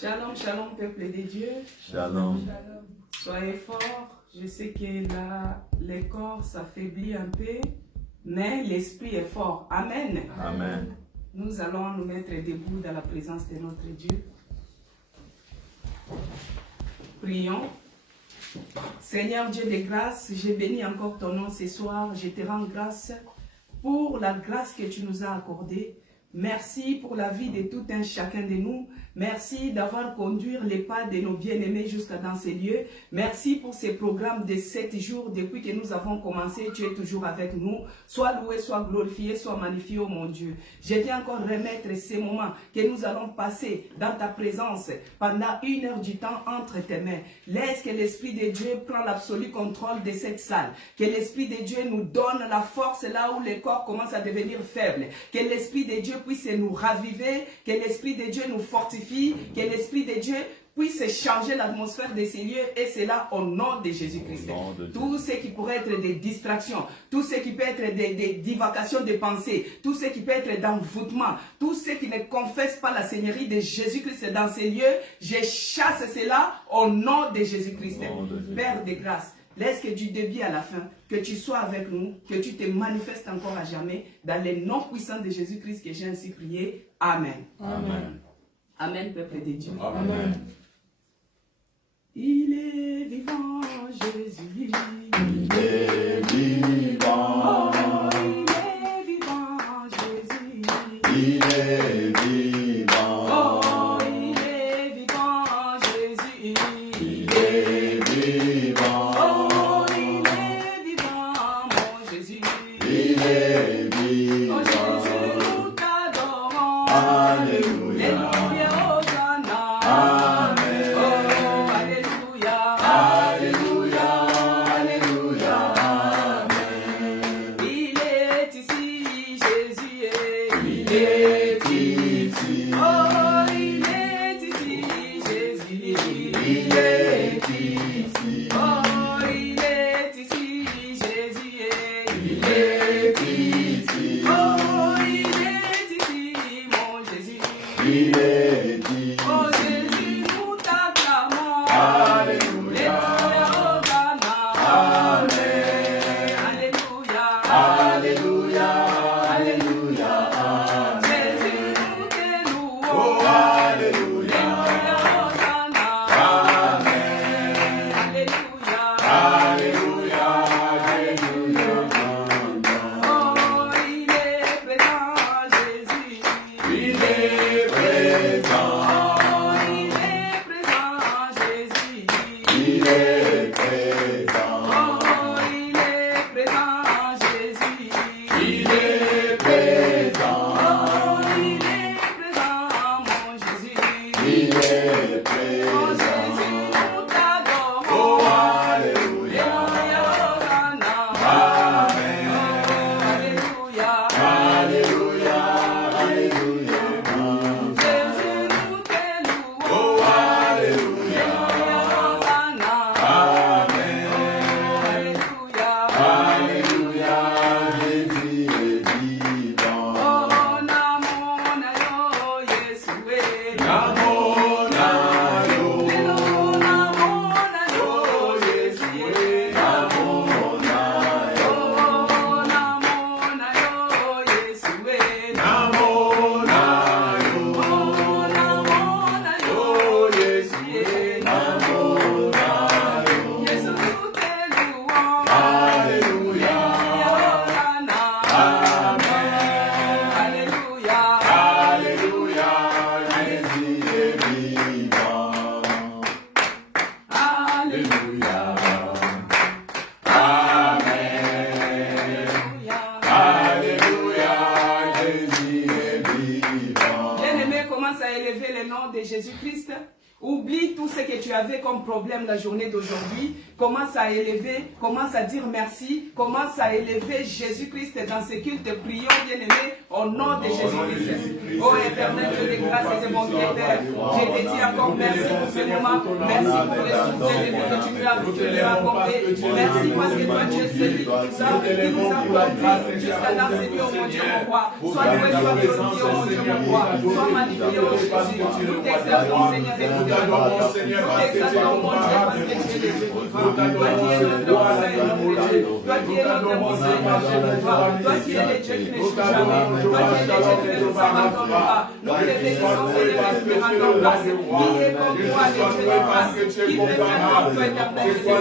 Shalom, shalom, peuple de Dieu. Shalom. Soyez forts. Je sais que là, les corps s'affaiblit un peu, mais l'esprit est fort. Amen. Amen. Nous allons nous mettre debout dans la présence de notre Dieu. Prions. Seigneur Dieu de grâce, je bénis encore ton nom ce soir. Je te rends grâce pour la grâce que tu nous as accordée. Merci pour la vie de tout un chacun de nous. Merci d'avoir conduit les pas de nos bien-aimés jusqu'à dans ces lieux. Merci pour ces programmes de 7 jours. Depuis que nous avons commencé, tu es toujours avec nous. Sois loué, sois glorifié, sois magnifié, oh mon Dieu. Je viens encore remettre ces moments que nous allons passer dans ta présence pendant 1 heure du temps entre tes mains. Laisse que l'Esprit de Dieu prenne l'absolu contrôle de cette salle. Que l'Esprit de Dieu nous donne la force là où le corps commence à devenir faible. Que l'Esprit de Dieu puisse nous raviver. Que l'Esprit de Dieu nous fortifie. Que l'Esprit de Dieu puisse changer l'atmosphère de ces lieux, et c'est là au nom de Jésus-Christ. Tout ce qui pourrait être des distractions, tout ce qui peut être des divagations de pensée, tout ce qui peut être d'envoûtement, tout ce qui ne confesse pas la Seigneurie de Jésus-Christ dans ces lieux, je chasse cela au nom de Jésus-Christ. Père de grâce, laisse que du début à la fin, que tu sois avec nous, que tu te manifestes encore à jamais, dans le nom puissant de Jésus-Christ que j'ai ainsi prié. Amen. Amen. Amen, peuple de Dieu. Amen. Il est vivant, Jésus. Il est vivant. Oh, il est vivant, Jésus. Il est vivant. Oh, il est vivant, Jésus. Il est vivant. Oh, il est vivant, mon Jésus. Il est vivant. Oh, Jésus, nous t'adorons. Alléluia. Alléluia, Hosanna. Amen. Oh, alléluia. Alléluia. Alléluia. Amen. Il est ici, Jésus est. Il est ici. Oh, il est ici, Jésus. Il est ici. Oh, il est ici, Jésus est. Il est ici. Oh, il est ici, mon Jésus. Il est ici. Oh, Jésus, nous t'acclamons. Alléluia. Alléluia, Hosanna. Amen. Alléluia. Alléluia. Alléluia. Amen. Jésus, nous te louons. Oh, Alléluia. Alléluia, Hosanna. Amen. Alléluia. Alléluia. Alléluia. Oh, il est présent, Jésus. Il est présent. Oh, il est présent, Jésus. Il est présent. Oh, il est présent, Jésus. Il est présent. Oh, il est présent, mon Jésus. Il est Oh, présent. Jésus, nous t'adorons. Oh, Alléluia. Alléluia, Hosanna. Amen. Alléluia. Alléluia. Alléluia. Amen. Jésus, nous te louons. Oh, Alléluia. Alléluia, Hosanna. Amen. Alléluia. Alléluia. Jésus est vivant. Oh, namona yo, Yeshua. Namo na yo. Lelo namona yo, Yeshua. Namo na yo. Oh, namona yo, Yeshua. Namo na yo. Oh, namona yo, Oh, Jésus. Namo na yo. Yesu, nous te louons. Alléluia. Hosanna. Amen. Alléluia. Alléluia. Jésus est vivant. Alléluia. Amen. Alléluia. Jésus est vivant. Bien-aimé, commence à élever le nom de Jésus-Christ. Oublie tout ce que tu tu avais comme problème la journée d'aujourd'hui, commence à élever, commence à dire merci, commence à élever Jésus-Christ dans ce culte. Prions, bien-aimés, au nom de Jésus-Christ. Oh éternel Dieu de grâce et de bonté, je te dis encore merci pour ce moment, merci pour les souffles de vie que tu nous as accordé. Merci parce que toi tu es celui qui nous a conduits jusqu'à dans ce lieu, mon Dieu, mon roi. Sois loué, sois glorifié, mon Dieu, mon roi. Sois magnifié, oh Jésus. Nous t'exaltons, Seigneur, et nous t'exaltons, mon Dieu, parce que tu es le Dieu vivant. Toi qui es notre Conseil, notre Dieu. Toi qui es notre Conseil, notre Dieu vivant. Toi qui es le Dieu qui ne change jamais. Toi qui es le Dieu qui ne nous abandonne pas. Nous te bénissons, Seigneur, et nous te rendons grâce. Qui est comme toi, le Dieu de grâce, qui peut faire comme toi, éternel, reçois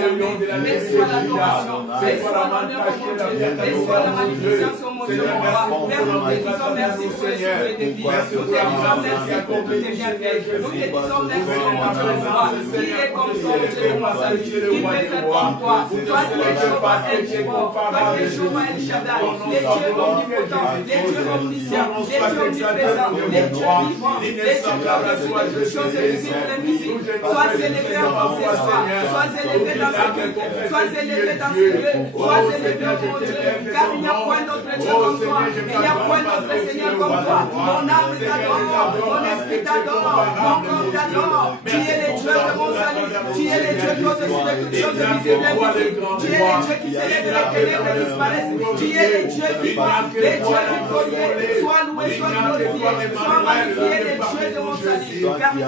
l'adoration, reçois l'honneur, mon Dieu, reçois la magnificence, mon Dieu, mon roi. Père, nous te disons merci pour les souffles de vie. Nous te disons merci pour tous tes bienfaits. Nous te disons merci, mon Dieu, mon roi. Qui est comme toi, mon Dieu, mon salut, qui peut faire comme toi. Toi qui es Jéhovah El Gibor, toi qui es Jéhovah El Shaddai, les dieux omnipotents, les dieux omniscients, les dieux omniprésents, les dieux vivants, les dieux qui ont reçu toutes choses visibles et invisibles. Sois élevé encore ce soir, sois élevé dans ce culte, sois élevé dans ce lieu, sois élevé, mon Dieu, car il n'y a point d'autre Dieu comme toi, il n'y a point d'autre Seigneur comme toi. Mon âme t'adore, mon esprit t'adore, mon corps t'adore. Tu es le Dieu de mon salut, tu es le Dieu qui au-dessus de toutes choses visibles et invisibles. Tu es le Dieu qui s'élève de les ténèbres disparaissent. Tu es le Dieu vivant, le Dieu victorieux. Sois loué, sois glorifié, sois magnifié, le Dieu de mon salut, car il est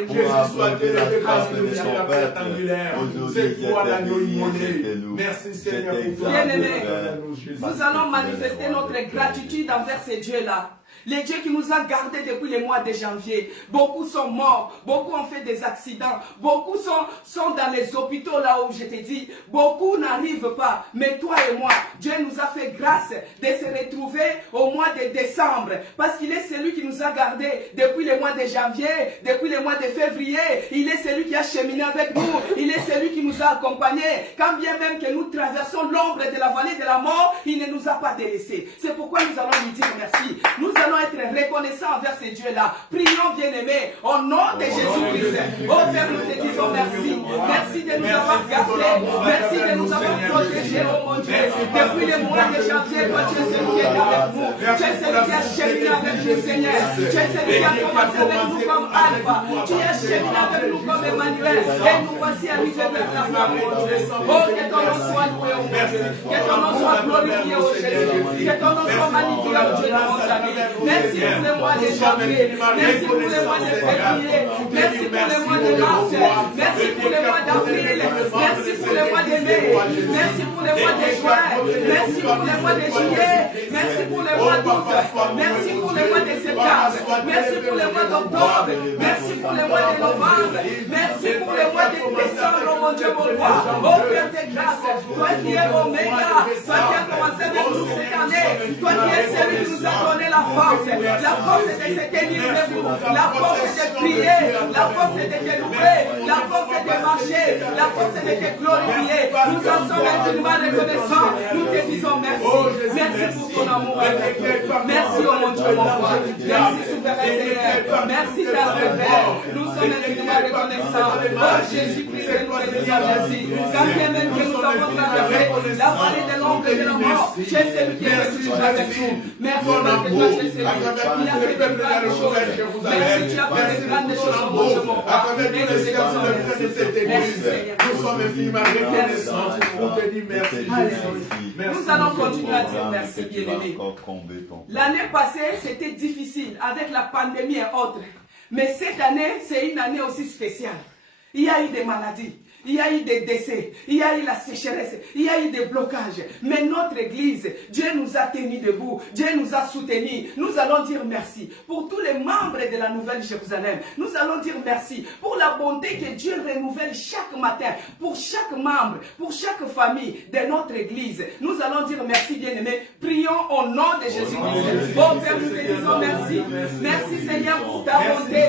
que Jésus soit élevé parce que nous sommes la pierre angulaire. C'est toi l'agneau immolé. Merci Seigneur pour toi. Bien-aimés, nous allons manifester notre gratitude envers ces dieux-là. Les dieux qui nous ont gardés depuis le mois de janvier. Beaucoup sont morts, beaucoup ont fait des accidents, beaucoup sont dans les hôpitaux là où je t'ai dit. Beaucoup n'arrivent pas, mais toi et moi, Dieu nous a fait grâce de se retrouver au mois de décembre. Parce qu'il est celui qui nous a gardés depuis le mois de janvier, depuis le mois de février. Il est celui qui a cheminé avec nous, il est celui qui nous a accompagnés. Quand bien même que nous traversons l'ombre de la vallée de la mort, il ne nous a pas délaissés. C'est pourquoi nous allons lui dire merci. Nous allons être reconnaissants envers ces dieux-là. Prions, bien-aimés, au nom de Jésus-Christ. Oh Père, nous te disons merci. Merci de nous avoir gardés. Merci de nous avoir protégés, oh mon Dieu. Depuis le mois de janvier, toi, tu es celui qui est avec nous. Tu es celui qui a cheminé avec nous, Seigneur. Tu es celui qui a commencé avec nous comme Alpha. Tu as cheminé avec nous comme Emmanuel. Et nous voici arrivés vers la fin, mon Dieu. Oh, que ton nom soit loué, oh mon Dieu. Que ton nom soit glorifié, oh Jésus. Que ton nom soit magnifié, oh Dieu de mon salut. Merci pour le mois de janvier. Merci pour le mois de février. Merci pour le mois de mars. Merci pour le mois d'avril. Merci pour le mois de mai. Merci pour le mois de juin. Merci pour le mois de juillet. Merci pour le mois d'août. Merci pour le mois de septembre. Merci pour le mois d'octobre. Merci pour le mois de novembre. Merci pour le mois de décembre, mon Dieu, mon roi. Oh Père de grâce, toi qui es Oméga, toi qui as commencé avec nous cette année, toi qui es celui qui nous a donné la force de se tenir debout, la force de prier, la force de te louer, la force de marcher, la force de te glorifier. Nous en sommes infiniment reconnaissants. Nous te disons merci. Merci pour ton amour. Merci, oh mon Dieu, mon roi. Merci, souverain Seigneur. Merci, Père. Nous sommes infiniment reconnaissants. Oh Jésus-Christ, nous te disons merci. Quand bien même que nous avons traversé la vallée de l'ombre et de la mort, tu es celui qui est toujours avec nous. Merci parce que toi tu es celui qui a fait de grandes choses. Merci, tu as fait de grandes choses, mon Dieu, mon roi. Et nous te disons merci, Seigneur. Nous sommes infiniment reconnaissants. On te dit merci. Nous allons continuer à dire merci, bien-aimés. L'année passée, c'était difficile avec la pandémie et autres. Mais cette année, c'est une année aussi spéciale. Il y a eu des maladies. Il y a eu des décès, il y a eu la sécheresse, il y a eu des blocages. Mais notre église, Dieu nous a tenus debout, Dieu nous a soutenus. Nous allons dire merci pour tous les membres de la Nouvelle Jérusalem. Nous allons dire merci pour la bonté que Dieu renouvelle chaque matin, pour chaque membre, pour chaque famille de notre église. Nous allons dire merci, bien-aimés. Prions au nom de Jésus-Christ. Oh Père, nous te disons merci. Merci Seigneur pour ta bonté.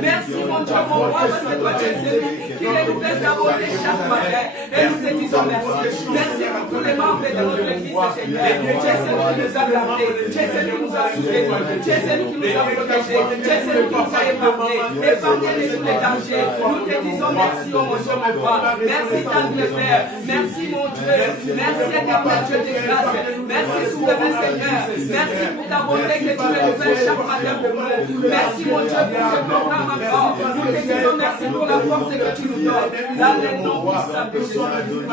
Merci mon Dieu, mon roi, parce que toi tu es celui qui renouvelle ta bonté. accorder chaque matin. Et nous te disons merci. Merci pour tous les membres de notre Église, Seigneur. Tu es celui qui nous a gardés. Tu es celui qui nous a soutenus. Tu es celui qui nous a protégés. Tu es celui qui nous a épargnés. Épargnés de tous les dangers. Nous te disons merci, oh mon Dieu, mon Père. Merci, tendre Père. Merci, mon Dieu. Merci, éternel Dieu de grâce. Merci, souverain Seigneur. Merci pour ta bonté que tu renouvelles chaque matin pour nous. Merci, mon Dieu, pour ce programme encore. Nous te disons merci pour la force que tu nous donnes. Dans le nom puissant de Jésus.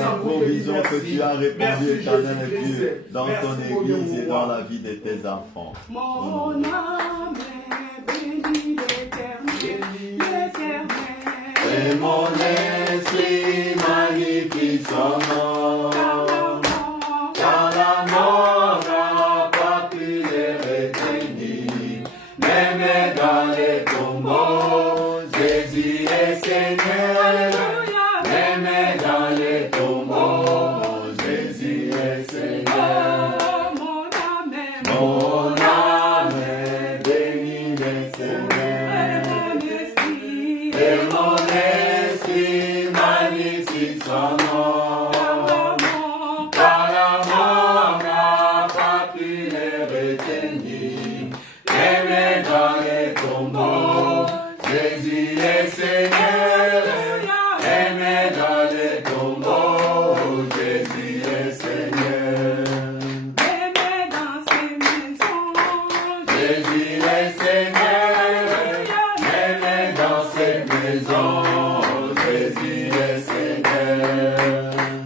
La provision que tu as répandue, éternel Dieu, dans ton Église et dans la vie de tes enfants. Mon âme bénit l'Éternel, et mon esprit magnifie son nom. Car la mort n'a pas pu les retenir, même dans les tombeaux, Jésus est Seigneur. Même dans les tombeaux, Jésus est Seigneur. Mon âme bénit le Seigneur. Et mon esprit magnifie son nom. Car la mort n'a pas pu les retenir. Même dans les tombeaux, Jésus est Seigneur. Même dans les tombeaux, Jésus est Seigneur. Même dans ces maisons, Jésus est Seigneur. Même dans ces maisons, Jésus est Seigneur.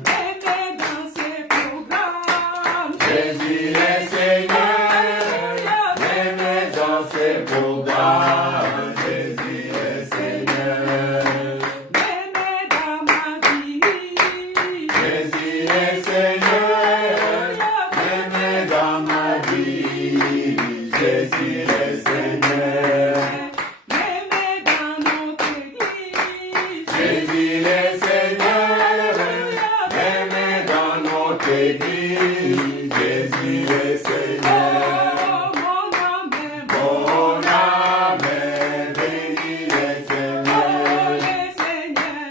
même dans ces programmes, Jésus est Seigneur. Même dans ces programmes, Jésus est Seigneur. même dans ma vie, Jésus est Seigneur. Même dans ma vie, Jésus est Seigneur. même dans notre église, Jésus est Seigneur. Même dans notre église, Jésus est Seigneur. mon âme Mon âme bénit le Seigneur. Seigneur,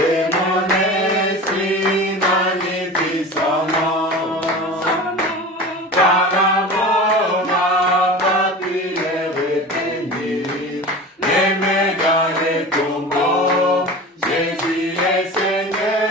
Et mon esprit magnifie son nom. Car la mort n'a pas pu les retenir. Même dans les tombeaux, Jésus est Seigneur.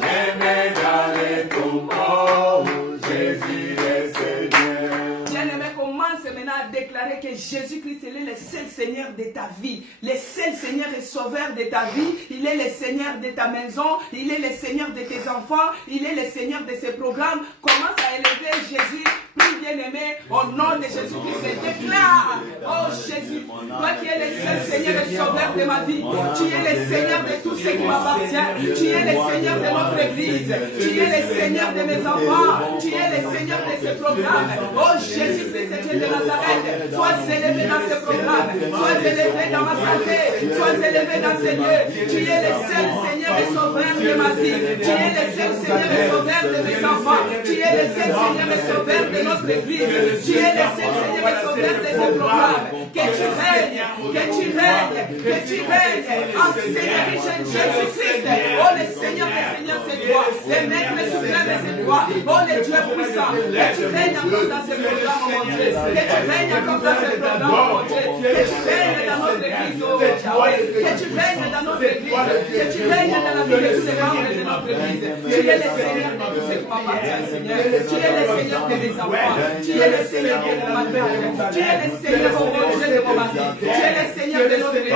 Même dans les tombeaux, Jésus est Seigneur. bien-aimé, commence maintenant à déclarer que Jésus-Christ il est le seul Seigneur de ta vie, le seul Seigneur et Sauveur de ta vie. Il est le Seigneur de ta maison, il est le Seigneur de tes enfants, il est le Seigneur de ces programmes. Commence à élever Jésus. Prie, bien-aimé, au nom de Jésus-Christ, et déclare, oh Jésus, toi qui es le seul Seigneur et Sauveur de ma vie, tu es le Seigneur de tout ce qui m'appartient, tu es le Seigneur de notre Église, tu es le Seigneur de mes enfants, tu es le Seigneur de ce programme. Oh Jésus-Christ, Dieu de Nazareth, sois élevé dans ce programme, sois élevé dans ma santé, sois élevé dans ces lieux. Tu es le seul Seigneur et Sauveur de ma vie, tu es le seul Seigneur et Sauveur de mes enfants, tu es le seul Seigneur et Sauveur de notre Église, tu es le seul Seigneur et Sauveur de ce programme. Que tu règnes, que tu règnes, que tu règnes en Seigneur Jésus-Christ. Oh le Seigneur des Seigneurs, c'est toi, le Maître suprême, c'est toi. Oh le Dieu puissant, que tu règnes encore dans ce programme, mon Dieu, que tu règnes encore dans ce programme, mon Dieu, que tu règnes dans notre Église, oh Yahweh, que tu règnes dans notre Église, que tu règnes dans la vie de tous les membres de notre Église. Tu es le Seigneur de tout ce qui m'appartient, Seigneur. Tu es le Seigneur de mes enfants, tu es le Seigneur de mon mariage, tu es le Seigneur de mon Dieu, de mon mari, tu es le Seigneur de notre Église.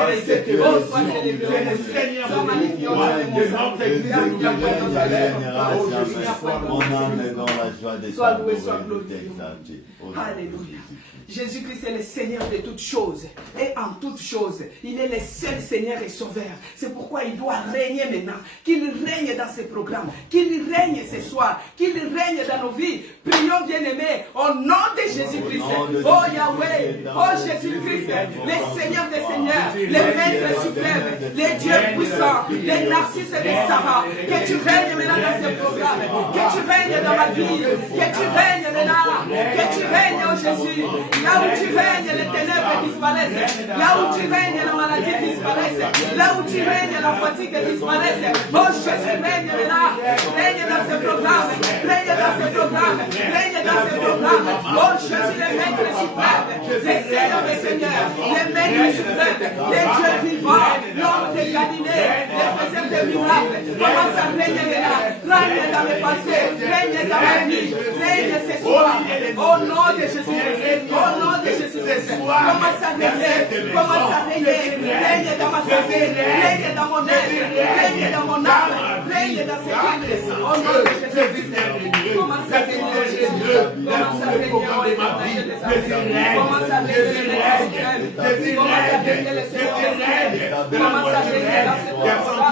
Oh, sois élevé, oh mon Dieu, sois magnifié, oh Dieu de mon sang. Mon âme est dans la joie des Sois loué, sois glorieux glorifié. Alléluia. Jésus-Christ est le Seigneur de toutes choses. Et en toutes choses, il est le seul Seigneur et Sauveur. C'est pourquoi il doit régner maintenant. Qu'il règne dans ses programmes. Qu'il règne ce soir. Qu'il règne dans nos vies. Prions, bien-aimés, au nom de Jésus-Christ. Oh Yahweh, oh Jésus-Christ, le Seigneur des Seigneurs, le Maître suprême, le Dieu puissant, le Narcisse de Sarah. Que tu règnes maintenant dans ce programme. Que tu règnes dans ma vie. Que tu règnes là. Que tu règnes, oh Jésus. Là où tu règnes, les ténèbres disparaissent. Là où tu règnes, la maladie disparaisse. Là où tu règnes, la fatigue disparaisse. Oh Jésus, règne là. Règne dans ce programme. Règne dans ce programme. Règne dans ce programme. Oh Jésus, les maîtres suprêmes. Les seigneurs des seigneurs. Les maîtres suprêmes. Les dieux vivants. L'homme de Galilée. Les faiseurs de miracles. Commence à régner là. Règne dans mes pensées. Règne dans ma vie. Règne ce soir. Au nom de Jésus-Christ. Au nom de Jésus-Christ. Commence à régner. Commence à régner. Règne dans ma santé. Règne dans mon être. Règne dans mon âme. Règne dans ce Christ. Au nom de Jésus-Christ. Commence à régner Jésus. Commence à régner au éternel des armées. Commence à régner les suprêmes. Commence à régner les suprêmes. Commence à régner dans cette personne.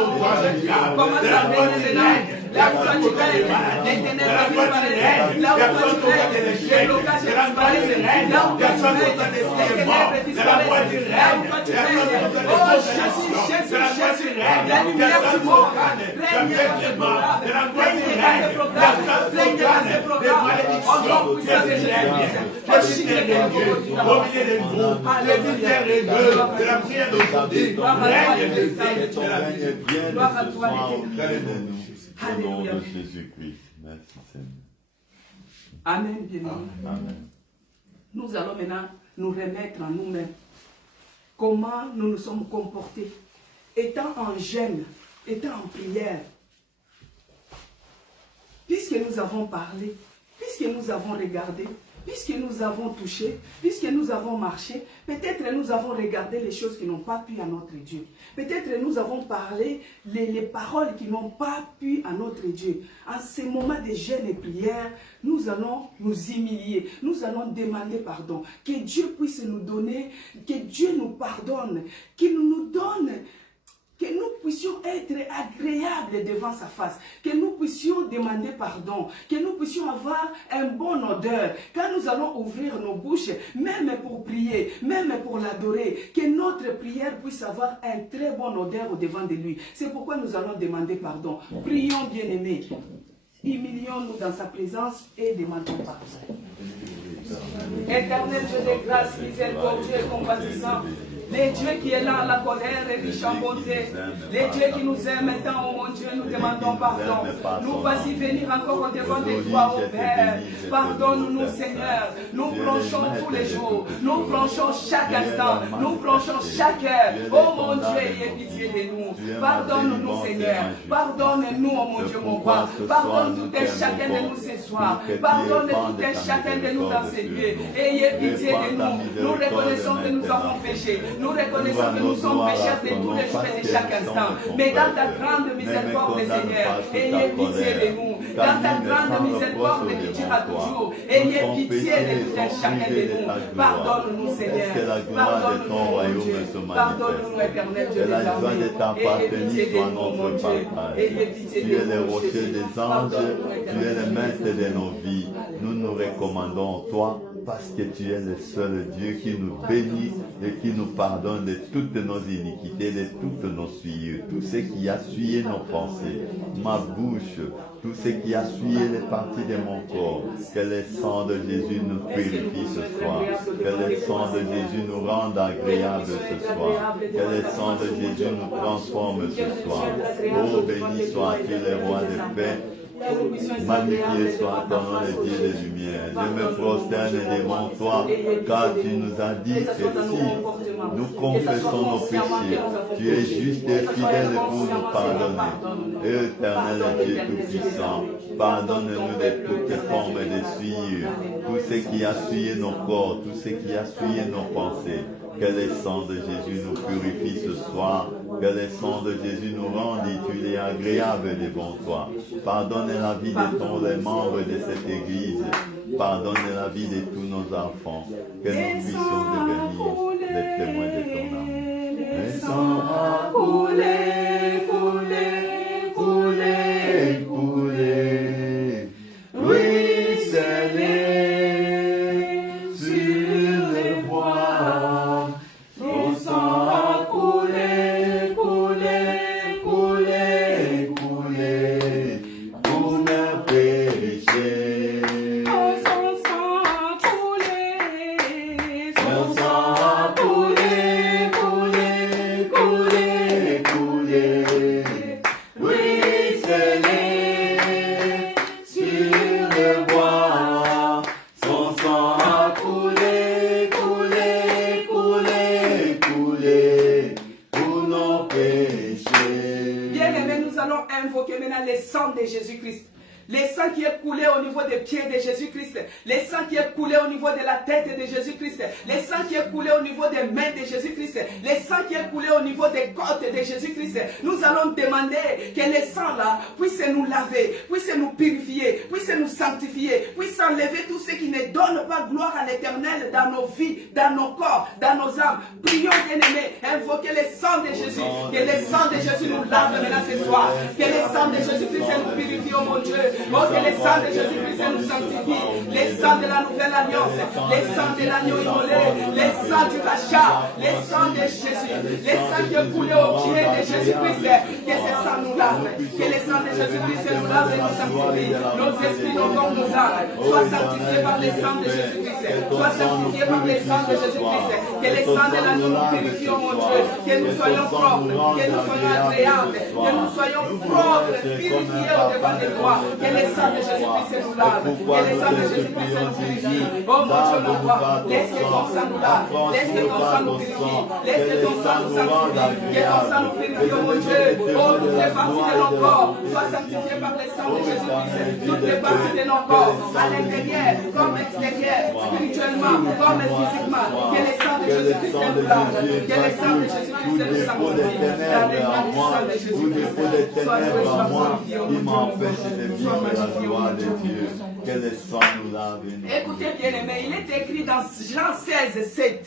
Commence à régner maintenant. Là où tu règnes, les ténèbres disparaissent. Là où tu règnes, les blocages disparaissent. Là où tu règnes, les ténèbres disparaissent. Là où tu règnes, oh Jésus, la lumière du monde, règne dans ce programme, règne dans ce programme, règne dans ce programme. Au nom puissant de Jésus-Christ, le chic de Dieu, alléluia, de la prière d'aujourd'hui, gloire à toi, Viens gloire à de ce toi, soir auprès de l'éternel. nous. Au nom de Jésus-Christ. Merci Seigneur. Amen, bien-aimé. Amen. Nous allons maintenant nous remettre en nous-mêmes. Comment nous nous sommes comportés, étant en jeûne, étant en prière. Puisque nous avons parlé, puisque nous avons regardé, puisque nous avons touché, puisque nous avons marché, peut-être nous avons regardé les choses qui n'ont pas pu à notre Dieu. Peut-être nous avons parlé les paroles qui n'ont pas pu à notre Dieu. En ces moments de jeûne et prière, nous allons nous humilier, nous allons demander pardon. Que Dieu puisse nous donner, que Dieu nous pardonne, qu'il nous donne, que nous puissions être agréables devant sa face, que nous puissions demander pardon, que nous puissions avoir un bon odeur. Quand nous allons ouvrir nos bouches, même pour prier, même pour l'adorer, que notre prière puisse avoir un très bon odeur au devant de lui. C'est pourquoi nous allons demander pardon. Prions, bien-aimés. Humilions-nous dans sa présence et demandons pardon. Éternel Dieu de grâce, miséricordieux et compatissant, les dieux qui est là, la colère et riche en bonté. Les dieux qui nous aiment tant, oh mon Dieu, nous demandons pardon. Nous voici venir encore au devant de toi, oh Père. Pardonne-nous, Seigneur. Nous planchons tous les jours. Nous planchons chaque instant. Nous planchons chaque heure. Oh mon Dieu, ayez pitié de nous. Pardonne-nous, Seigneur. Pardonne-nous, oh mon Dieu, mon roi. Pardonne tout et chacun de nous ce soir. Pardonne tout et chacun de nous dans ces lieux. Ayez pitié de nous. Nous reconnaissons que nous avons péché. Nous reconnaissons que nous sommes pécheurs de tous les jours et de chaque instant. Mais dans ta grande miséricorde, Seigneur, ayez pitié de nous. Dans ta grande miséricorde qui durera toujours, ayez pitié de tout et chacun de nous. Pardonne-nous, Seigneur. Pardonne-nous, mon Dieu. Pardonne-nous, éternel Dieu des armées. Ayez pitié de nous, mon Dieu. Ayez pitié de nous. Tu es le rocher des anges, tu es le maître de nos vies. Nous nous recommandons toi parce que tu es le seul Dieu qui nous bénit et qui nous pardonne de toutes nos iniquités, de toutes nos souillures, tout ce qui a souillé nos pensées, ma bouche, tout ce qui a souillé les parties de mon corps. Que le sang de Jésus nous purifie ce soir, que le sang de Jésus nous rende agréables ce soir, que le sang de Jésus nous transforme ce soir. Oh, béni soit-il le roi de paix. Magnifié soit ton nom, le Dieu des lumières. Je me prosterne devant toi, car tu nous as dit que si nous confessons nos péchés, tu es juste et fidèle pour nous pardonner. Éternel Dieu Tout-Puissant, pardonne-nous de toutes formes de souillure, tout ce qui a souillé nos corps, tout ce qui a souillé nos pensées. Que le sang de Jésus nous purifie ce soir. Que le sang de Jésus nous rende utiles et agréables devant toi. Pardonne la vie de tous les membres de cette église. Pardonne la vie de tous nos enfants. Que nous puissions devenir les témoins de ton amour. Le sang a coulé, coulé, coulé, coulé. Ruisselé. invoquer maintenant le sang de Jésus-Christ. Les sang qui est coulé au niveau des pieds de Jésus-Christ. Les sang qui est coulé au niveau de la tête de Jésus-Christ. Les sang qui est coulé au niveau des mains de Jésus-Christ. Les sang qui est coulé au niveau des côtes de Jésus-Christ. Nous allons demander que les sangs là puissent nous laver, puissent nous purifier, puissent nous sanctifier, puissent enlever tout ce qui ne donne pas gloire à l'Éternel dans nos vies, dans nos corps, dans nos âmes. Prions, bien-aimés, invoquez le sang de Jésus. Que le sang de Jésus nous lave maintenant ce soir. Que le sang de Jésus-Christ nous purifie, oh mon Dieu. Oh, que les sangs de Jésus-Christ nous sanctifient. Les sangs de la nouvelle alliance, les sangs de l'agneau immolé, les sangs du rachat, les sangs de Jésus, les sangs qui ont coulé au pied de Jésus-Christ. Que ces sangs nous lavent. Que les sangs de Jésus-Christ nous lavent et nous sanctifient. Nos esprits, nos corps, nos âmes soient sanctifiés par les sangs de Jésus-Christ. Soient sanctifiés par les sangs de Jésus-Christ. Que les sangs de l'agneau nous purifient, oh mon Dieu. Que nous soyons propres, que nous soyons agréables, que nous soyons propres, purifiés au devant des rois. Que les sangs de Jésus-Christ nous lavent. Que les sangs de Jésus-Christ nous purifient. Oh mon Dieu, le roi, laisse que ton sang nous lave. Laisse que ton sang nous purifie. Laisse que ton sang nous sanctifie. Que ton sang nous purifie, oh mon Dieu. Oh, toutes les parties de nos corps soient sanctifiées par les sangs de Jésus-Christ. Toutes les parties de nos corps, à l'intérieur comme à l'extérieur, spirituellement comme physiquement. Que les sangs de Jésus-Christ nous lavent. Que les sangs de Jésus-Christ nous sanctifient. Dans les noms du sang de Jésus-Christ. Sois loué, sois glorifié, oh mon Dieu. Écoutez bien aimé, il est écrit dans Jean 16, 7.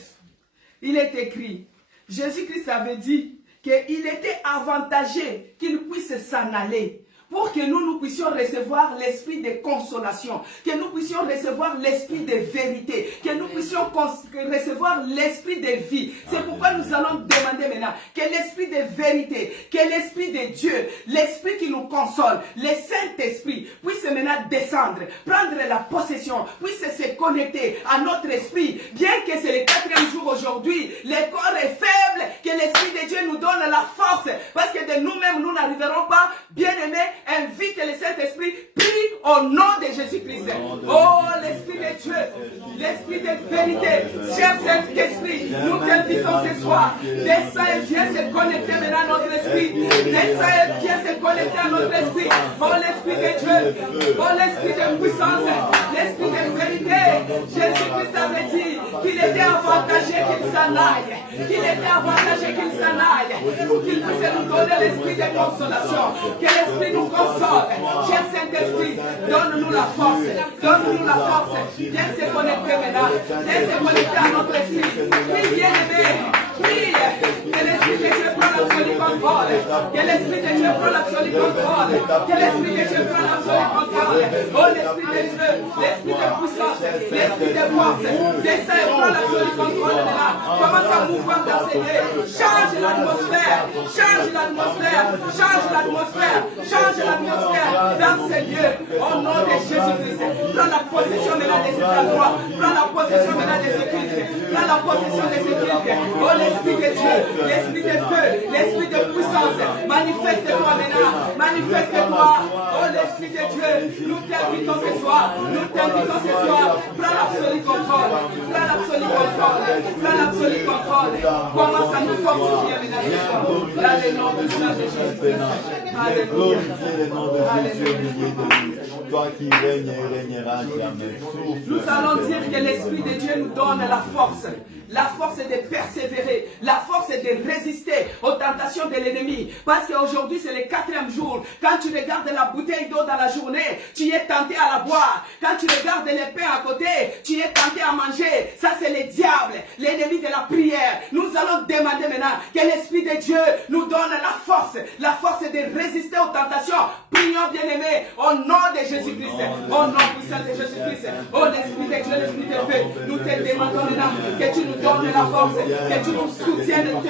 Il est écrit, Jésus-Christ avait dit qu'il était avantagé qu'il puisse s'en aller, pour que nous puissions recevoir l'esprit de consolation, que nous puissions recevoir l'esprit de vérité, que nous puissions recevoir l'esprit de vie. C'est pourquoi nous allons demander maintenant que l'esprit de vérité, que l'esprit de Dieu, l'esprit qui nous console, le Saint-Esprit puisse maintenant descendre, prendre la possession, puisse se connecter à notre esprit. Bien que c'est le 4e jour aujourd'hui, le corps est faible, que l'esprit de Dieu nous donne la force, parce que de nous-mêmes nous n'arriverons pas. Bien-aimés, invite le Saint-Esprit, prie au nom de Jésus-Christ. Oh, l'Esprit de Dieu, l'Esprit de vérité, cher Saint-Esprit, nous t'invitons ce soir. Descends et viens se connecter maintenant à notre esprit. Descends et viens se connecter à notre esprit. Oh, l'Esprit de Dieu, oh, l'Esprit de puissance, l'Esprit de vérité. Jésus-Christ avait dit qu'il était avantagé qu'il s'en aille. Qu'il était avantagé qu'il s'en aille. Pour qu'il puisse nous donner l'esprit de consolation. Que l'Esprit nous console. Cher Saint-Esprit, donne-nous la force. Donne-nous la force. Viens se connecter maintenant. Viens se connecter à notre esprit. Prie, bien-aimé. Prie. Que l'Esprit de Dieu prenne l'absolu contrôle. Que l'Esprit de Dieu prenne l'absolu contrôle. Que l'Esprit de Dieu prenne l'absolu contrôle. Oh, l'Esprit de Dieu, l'Esprit de puissance, l'Esprit de force. Descends et prends l'absolu contrôle maintenant. Commence à mouvoir dans ces lieux. Change l'atmosphère. Change l'atmosphère. Change l'atmosphère. Change l'atmosphère dans ces lieux. Au nom de Jésus-Christ. Prends la possession maintenant de cet endroit. Prends la possession maintenant de ce culte. Prends la possession de ce culte. Oh, l'Esprit de Dieu, l'Esprit de feu, l'Esprit de puissance. Manifeste-toi maintenant. Manifeste-toi. Oh, l'Esprit de Dieu, nous t'invitons ce soir. Nous t'invitons ce soir. Prends l'absolu contrôle. Prends l'absolu contrôle. Prends l'absolu contrôle. Commence à nous fortifier maintenant ce soir. Dans le nom du Saint de Jésus-Christ. Alléluia. Toi qui règnes et régneras jamais. Nous allons dire que l'Esprit de Dieu nous donne la force. La force est de persévérer. La force est de résister aux tentations de l'ennemi. Parce qu'aujourd'hui, c'est le 4e jour. Quand tu regardes la bouteille d'eau dans la journée, tu es tenté à la boire. Quand tu regardes les pains à côté, tu es tenté à manger. Ça, c'est le diable, l'ennemi de la prière. Nous allons demander maintenant que l'Esprit de Dieu nous donne la force. La force est de résister aux tentations. Prions, bien-aimés, au nom de Jésus-Christ. Au nom puissant de Jésus-Christ. Oh, l'Esprit de Dieu, l'Esprit de feu. Nous te demandons maintenant que tu nous donnes la force. Que tu nous soutiennes ton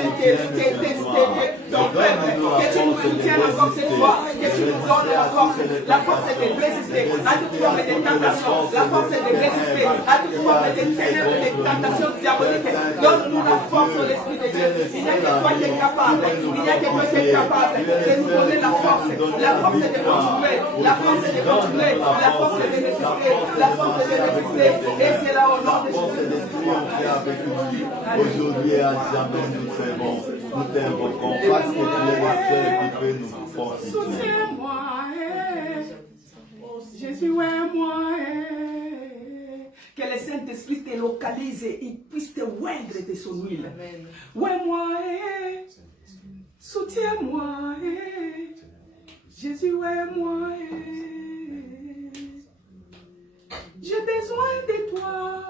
peuple. Que tu nous soutiennes encore cette fois. Que tu nous donnes la force. La force est de résister à toute forme de tentation. La force est de résister à toute forme de ténèbres, de tentation diabolique. Donne-nous la force au l'Esprit de Dieu. Il n'y a que toi qui es capable. Il n'y a que toi qui es capable de nous donner la force. La force est de de continuer. La force est de continuer. La force est de résister. La force est de résister. Et c'est là au nom de Jésus. Aujourd'hui et à jamais nous servons, nous t'invoquons parce que tu es la seule qui peut nous fortifier. Soutiens-moi, Jésus, ouais, moi. Que le Saint-Esprit te localise et il puisse te oindre de son huile. Ouais, moi, soutiens-moi, Jésus, ouais, moi. J'ai besoin de toi.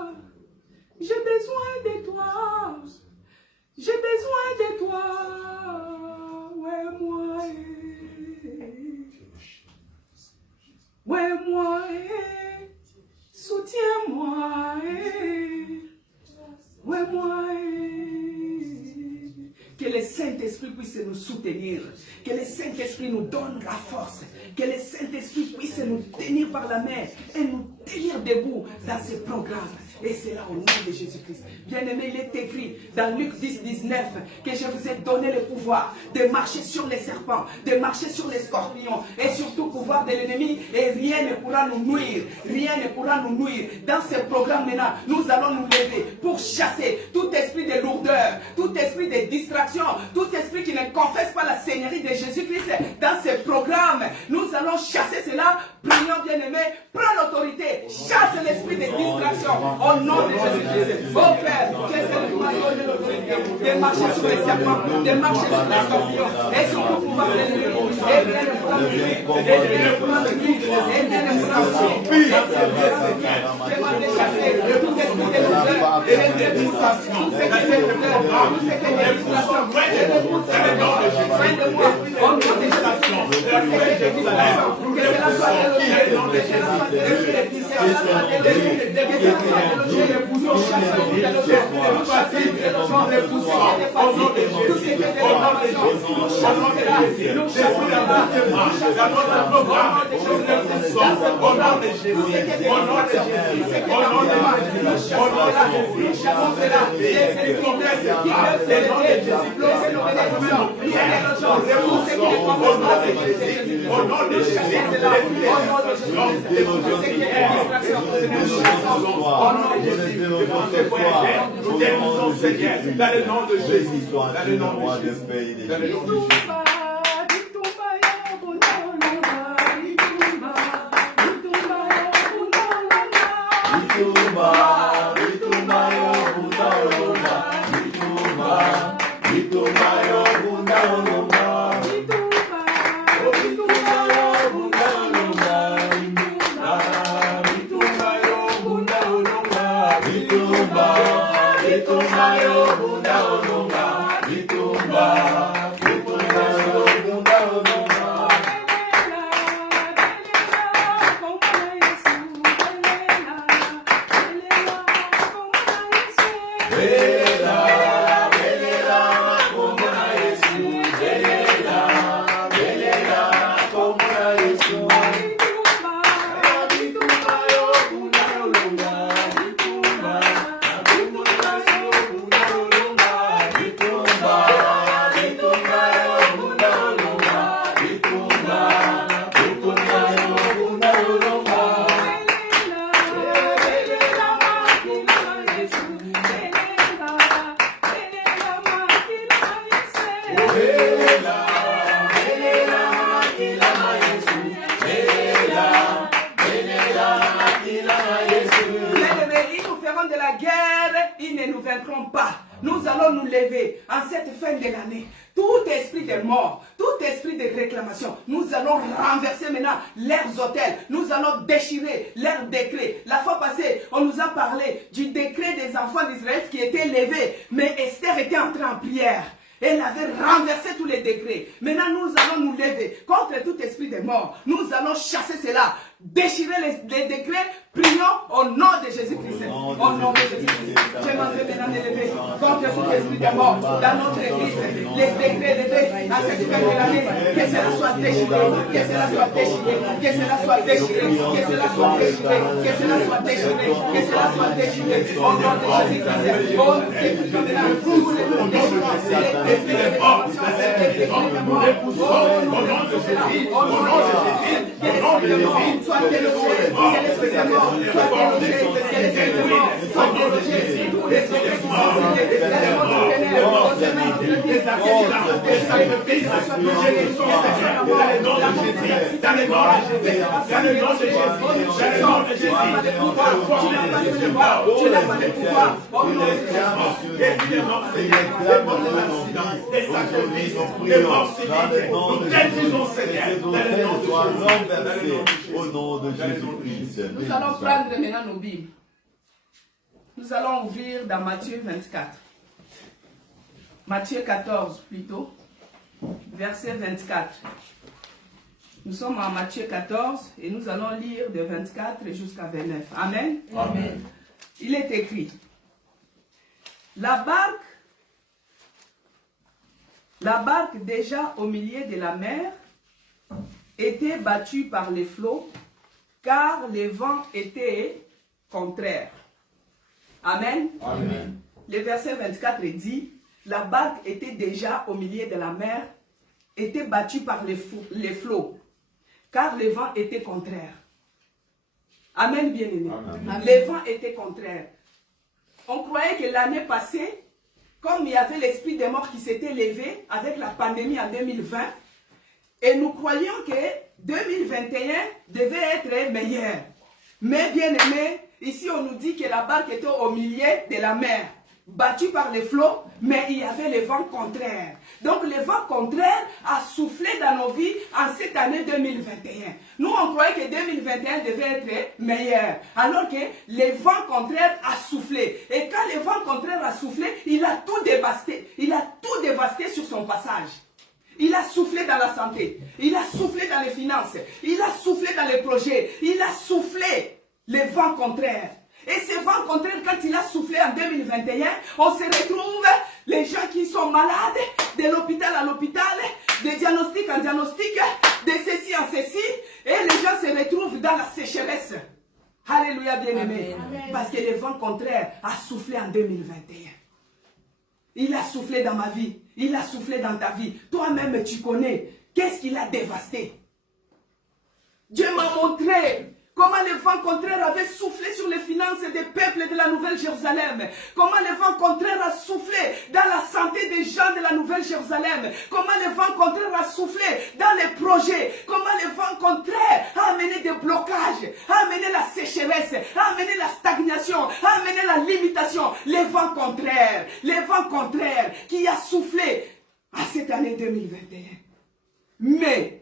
J'ai besoin de toi. J'ai besoin de toi. Ouais, moi. Ouais, moi. Soutiens-moi. Ouais, moi. Que le Saint-Esprit puisse nous soutenir. Que le Saint-Esprit nous donne la force. Que le Saint-Esprit puisse nous tenir par la main et nous tenir debout dans ce programme. Et c'est là au nom de Jésus-Christ. Bien-aimé, il est écrit dans Luc 10, 19 que je vous ai donné le pouvoir de marcher sur les serpents, de marcher sur les scorpions et surtout pouvoir de l'ennemi et rien ne pourra nous nuire. Rien ne pourra nous nuire. Dans ce programme maintenant, nous allons nous lever pour chasser tout esprit de lourdeur, tout esprit de distraction, tout esprit qui ne confesse pas la Seigneurie de Jésus-Christ dans ce programme. Nous allons chasser cela. Prions, bien-aimé, prends l'autorité, chasse l'esprit de distraction. Au nom de Jésus-Christ, oh Père, que c'est le royaume de l'autorité, de marcher sur les serpents, de marcher sur les scorpions, et surtout pouvoir les lever, et bien le prendre de lui, et bien le prendre de lui, et bien le prendre de lui. Demande de chasser tout esprit de lourdeur, et de distraction, tout ce qui est lourdeur, tout ce qui est distraction, et de pousser le nom de Jésus, fin de moi, au nom de Jésus, tout ce qui est distraction, que cela soit délogé, que cela soit délogé, que cela soit délogé, que cela soit Nous dénonçons Seigneur, dans le nom de Jésus, dans le nom de Jésus, dans le nom de Jésus. Nous allons nous lever en cette fin de l'année. Tout esprit de mort, tout esprit de réclamation, nous allons renverser maintenant leurs autels. Nous allons déchirer leurs décrets. La fois passée, on nous a parlé du décret des enfants d'Israël qui était levé. Mais Esther était entrée en prière. Elle avait renversé tous les décrets. Maintenant, nous allons nous lever contre tout esprit de mort. Nous allons chasser cela, déchirer les décrets. Prions au nom de Jésus-Christ. Au nom de Jésus-Christ. J'aimerais maintenant me lever contre tout esprit de mort dans notre église. Les décrets levés à cette fin de l'année. Que cela soit déchiré. Que cela soit déchiré. Que cela soit déchiré. Que cela soit déchiré. Que cela soit déchiré. Que cela soit déchiré. Au nom de Jésus-Christ. Au nom de Jésus-Christ. que l'esprit de mort soit délogé, que l'esprit de mort soit délogé, que l'esprit de mort soit délogé sur tous les esprits qui sont cités dans le monde du ténèbres, concernant notre vie, que la santé, le sacrifice soit délogé, dans le nom de Jésus, dans le nom de Jésus, dans le nom de Jésus, tu n'as pas de pouvoir, tu n'as pas de pouvoir, tu n'as pas de pouvoir, au nom de Jésus, des morts Seigneur, des morts des accidents, des sacrifices, des morts civiques, nous t'indignons Seigneur, dans le nom de Jésus, au nom de Jésus-Christ. Nous allons prendre maintenant nos Bibles. Nous allons ouvrir dans Matthieu 24. Matthieu 14 plutôt, verset 24. Nous sommes en Matthieu 14 et nous allons lire de 24 jusqu'à 29. Amen. Amen. Il est écrit, la barque déjà au milieu de la mer était battue par les flots, car les vents étaient contraires. Amen. Amen. Le verset 24 dit, la barque était déjà au milieu de la mer, était battue par les flots, car les vents étaient contraires. Amen, bien-aimé. Les vents étaient contraires. On croyait que l'année passée, comme il y avait l'esprit des morts qui s'était levé avec la pandémie en 2020, et nous croyions que 2021 devait être meilleur. Mais bien aimé, ici on nous dit que la barque était au milieu de la mer, battue par les flots, mais il y avait le vent contraire. Donc le vent contraire a soufflé dans nos vies en cette année 2021. Nous on croyait que 2021 devait être meilleur, alors que le vent contraire a soufflé. Et quand le vent contraire a soufflé, il a tout dévasté. Il a tout dévasté sur son passage. Il a soufflé dans la santé, il a soufflé dans les finances, il a soufflé dans les projets, il a soufflé les vents contraires. Et ces vents contraires, quand il a soufflé en 2021, on se retrouve, les gens qui sont malades, de l'hôpital à l'hôpital, de diagnostic en diagnostic, de ceci en ceci, et les gens se retrouvent dans la sécheresse. Alléluia, bien-aimé. Parce que le vent contraire a soufflé en 2021. Il a soufflé dans ma vie. Il a soufflé dans ta vie. Toi-même, tu connais. Qu'est-ce qu'il a dévasté? Dieu m'a montré comment le vent contraire avait soufflé sur les finances des peuples de la Nouvelle-Jérusalem. Comment le vent contraire a soufflé dans la santé des gens de la Nouvelle-Jérusalem. Comment le vent contraire a soufflé dans les projets. Comment le vent contraire a amené des blocages, a amené la sécheresse, a amené la stagnation, a amené la limitation. Le vent contraire qui a soufflé à cette année 2021. Mais,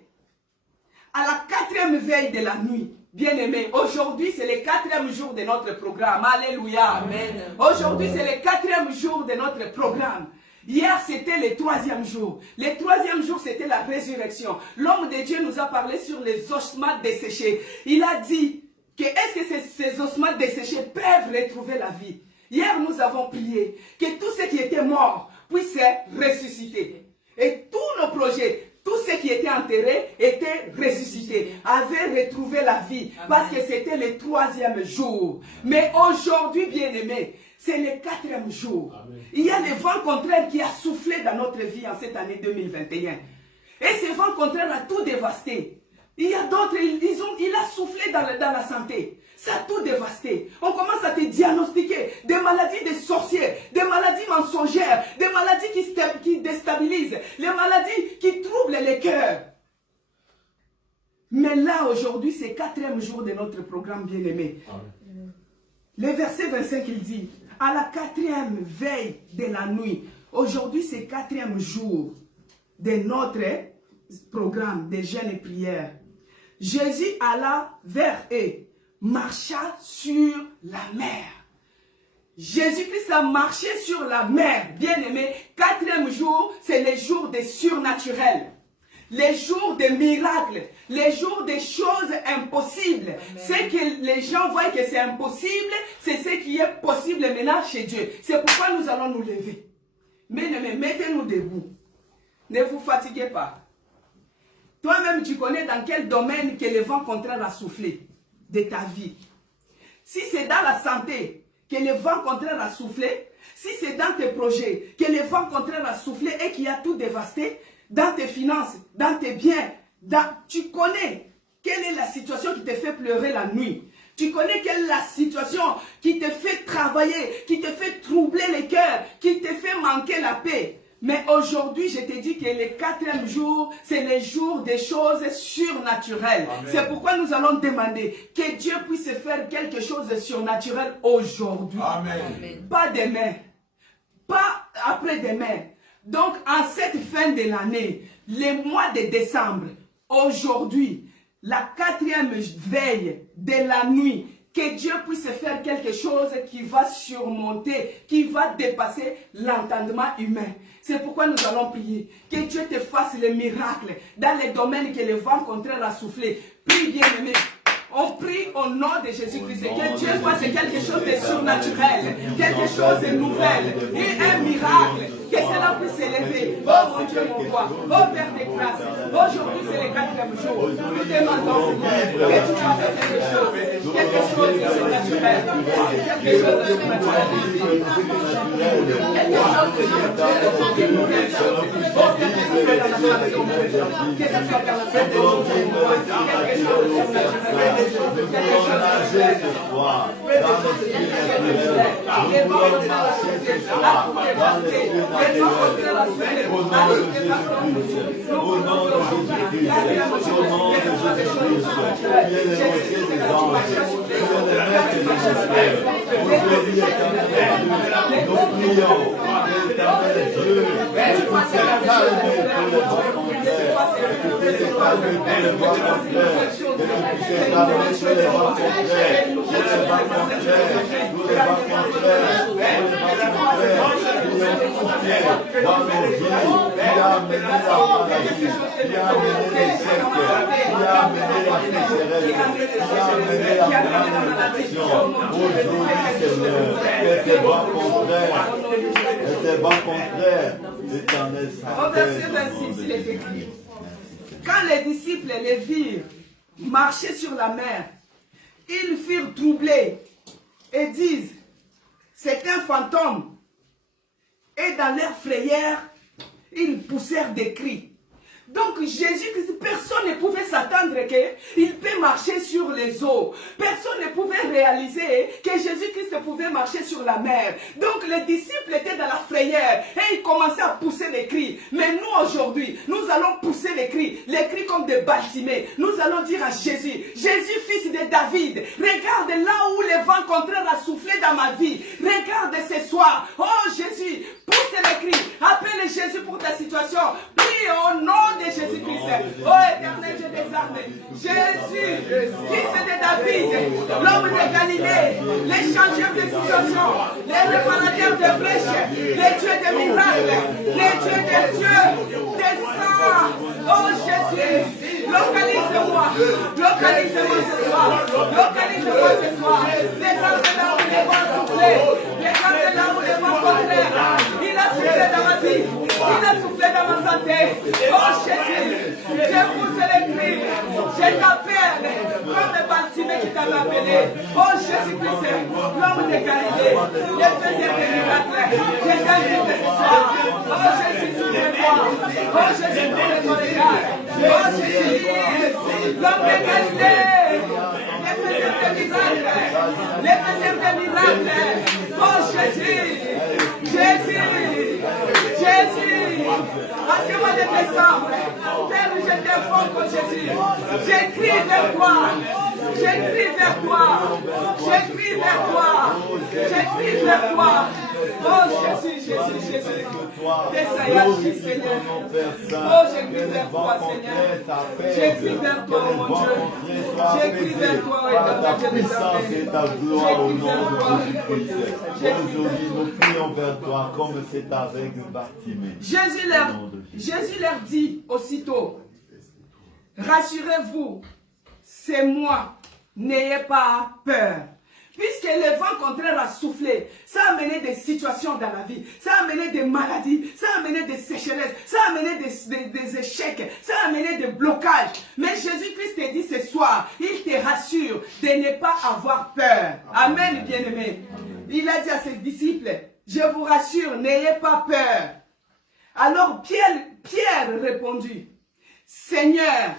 à la 4e veille de la nuit, bien-aimés, aujourd'hui c'est le 4e jour de notre programme. Alléluia. Amen. Aujourd'hui c'est le 4e jour de notre programme. Hier c'était le 3e jour. Le 3e jour c'était la résurrection. L'homme de Dieu nous a parlé sur les ossements desséchés. Il a dit que est-ce que ces ossements desséchés peuvent retrouver la vie. Hier nous avons prié que tous ceux qui étaient morts puissent ressusciter. Et tous nos projets, tous ceux qui étaient enterrés étaient ressuscités, avaient retrouvé la vie. Amen. Parce que c'était le 3e jour. Mais aujourd'hui, bien-aimés, c'est le 4e jour. Amen. Il y a le vent contraire qui a soufflé dans notre vie en cette année 2021. Et ce vent contraire a tout dévasté. Il y a d'autres, il a soufflé dans la santé. Ça a tout dévasté. On commence à te diagnostiquer des maladies des sorciers, des maladies mensongères, des maladies qui déstabilisent, les maladies qui troublent les cœurs. Mais là, aujourd'hui, c'est le 4e jour de notre programme bien-aimé. Le verset 25, il dit, à la 4e veille de la nuit, aujourd'hui, c'est le 4e jour de notre programme de jeûne et prière. Jésus alla vers eux, marcha sur la mer. Jésus-Christ a marché sur la mer. Bien-aimé, 4e jour, c'est le jour des surnaturels. Les jours des miracles, les jours des choses impossibles. Ce que les gens voient que c'est impossible, c'est ce qui est possible maintenant chez Dieu. C'est pourquoi nous allons nous lever. Bien-aimé, mettez-nous debout. Ne vous fatiguez pas. Toi-même, tu connais dans quel domaine que le vent contraire a soufflé de ta vie. Si c'est dans la santé que le vent contraire a soufflé, si c'est dans tes projets que le vent contraire a soufflé et qui a tout dévasté, dans tes finances, dans tes biens, tu connais quelle est la situation qui te fait pleurer la nuit. Tu connais quelle est la situation qui te fait travailler, qui te fait troubler les cœurs, qui te fait manquer la paix. Mais aujourd'hui, je te dis que le 4e jour, c'est le jour des choses surnaturelles. C'est pourquoi nous allons demander que Dieu puisse faire quelque chose de surnaturel aujourd'hui. Pas demain, pas après-demain. Donc, en cette fin de l'année, le mois de décembre, aujourd'hui, la 4e veille de la nuit, que Dieu puisse faire quelque chose qui va surmonter, qui va dépasser l'entendement humain. C'est pourquoi nous allons prier. Que Dieu te fasse les miracles dans les domaines que le vent contraire a soufflé. Prie bien aimé. On prie au nom de Jésus-Christ. Que Dieu fasse quelque chose de surnaturel, quelque chose de nouvel, et un miracle. Que cela puisse s'élever. Oh mon Dieu, mon roi. Oh Père de grâce. Aujourd'hui, c'est le 4e jour. Nous demandons, Seigneur, que tu fasses quelque chose de surnaturel. Quelque chose de surnaturel. Quelque chose de surnaturel. Oh Père de grâce, dans la santé. Que ça soit dans la santé. Quelque chose de surnaturel. Quelque chose de surnaturel. Au verset 26, il est écrit: quand les disciples les virent marcher sur la mer, ils furent troublés et disent: c'est un fantôme. Et dans leur frayeur, ils poussèrent des cris. Donc Jésus-Christ, personne ne pouvait s'attendre qu'il peut marcher sur les eaux. Personne ne pouvait réaliser que Jésus-Christ pouvait marcher sur la mer. Donc les disciples étaient dans la frayeur et ils commençaient à pousser les cris. Mais nous aujourd'hui, nous allons pousser les cris comme des Bartimée. Nous allons dire à Jésus: Jésus, fils de David, regarde là où le vent contraire a soufflé dans ma vie. Regarde ce soir. Oh Jésus, pousse les cris. Appelle Jésus pour ta situation. Prie au nom de Jésus-Christ. Oh éternel Dieu des armées, Jésus, fils de David, l'homme de Galilée, l'échangeur de situations, les réparateur de brèches, les dieux des miracles, les dieux des dieux, descends. Oh Jésus, localise-moi ce soir, localise-moi ce soir. Regarde là où les vents soufflent, regarde là où les vents contraires. Il a soufflé dans ma vie, il a soufflé dans ma santé. Oh Jésus, je pousse les cris, je t'appelle comme le Bartimée qui t'avait appelé. Oh Jésus-Christ, l'homme de Galilée, le faiseur des miracles, je t'invite ce soir. Oh Jésus, ouvre-moi. Oh Jésus, ouvre ton regard. Oh Jésus, l'homme de Galilée, le faiseur des miracles, le faiseur des miracles. Oh Jésus, Jésus, Jésus, à ce mois de décembre, Père, je t'invoque, Jésus. J'écris vers toi. J'écris vers toi. J'écris vers toi. J'écris vers toi. Oh Jésus, Jésus, Jésus. Descends, Seigneur. Oh, j'écris vers toi, Seigneur. J'écris vers toi, oh mon Dieu. J'écris vers toi, oh éternel Dieu des armées. Ta gloire au nom de Jésus-Christ. Aujourd'hui, nous prions vers toi comme c'est avec Bartimée. Jésus leur dit aussitôt: rassurez-vous, c'est moi, n'ayez pas peur. Puisque le vent contraire a soufflé, ça a amené des situations dans la vie, ça a amené des maladies, ça a amené des sécheresses, ça a amené des échecs, ça a amené des blocages. Mais Jésus-Christ te dit ce soir, il te rassure de ne pas avoir peur. Amen, bien-aimé. Il a dit à ses disciples: je vous rassure, n'ayez pas peur. Alors Pierre répondit: Seigneur,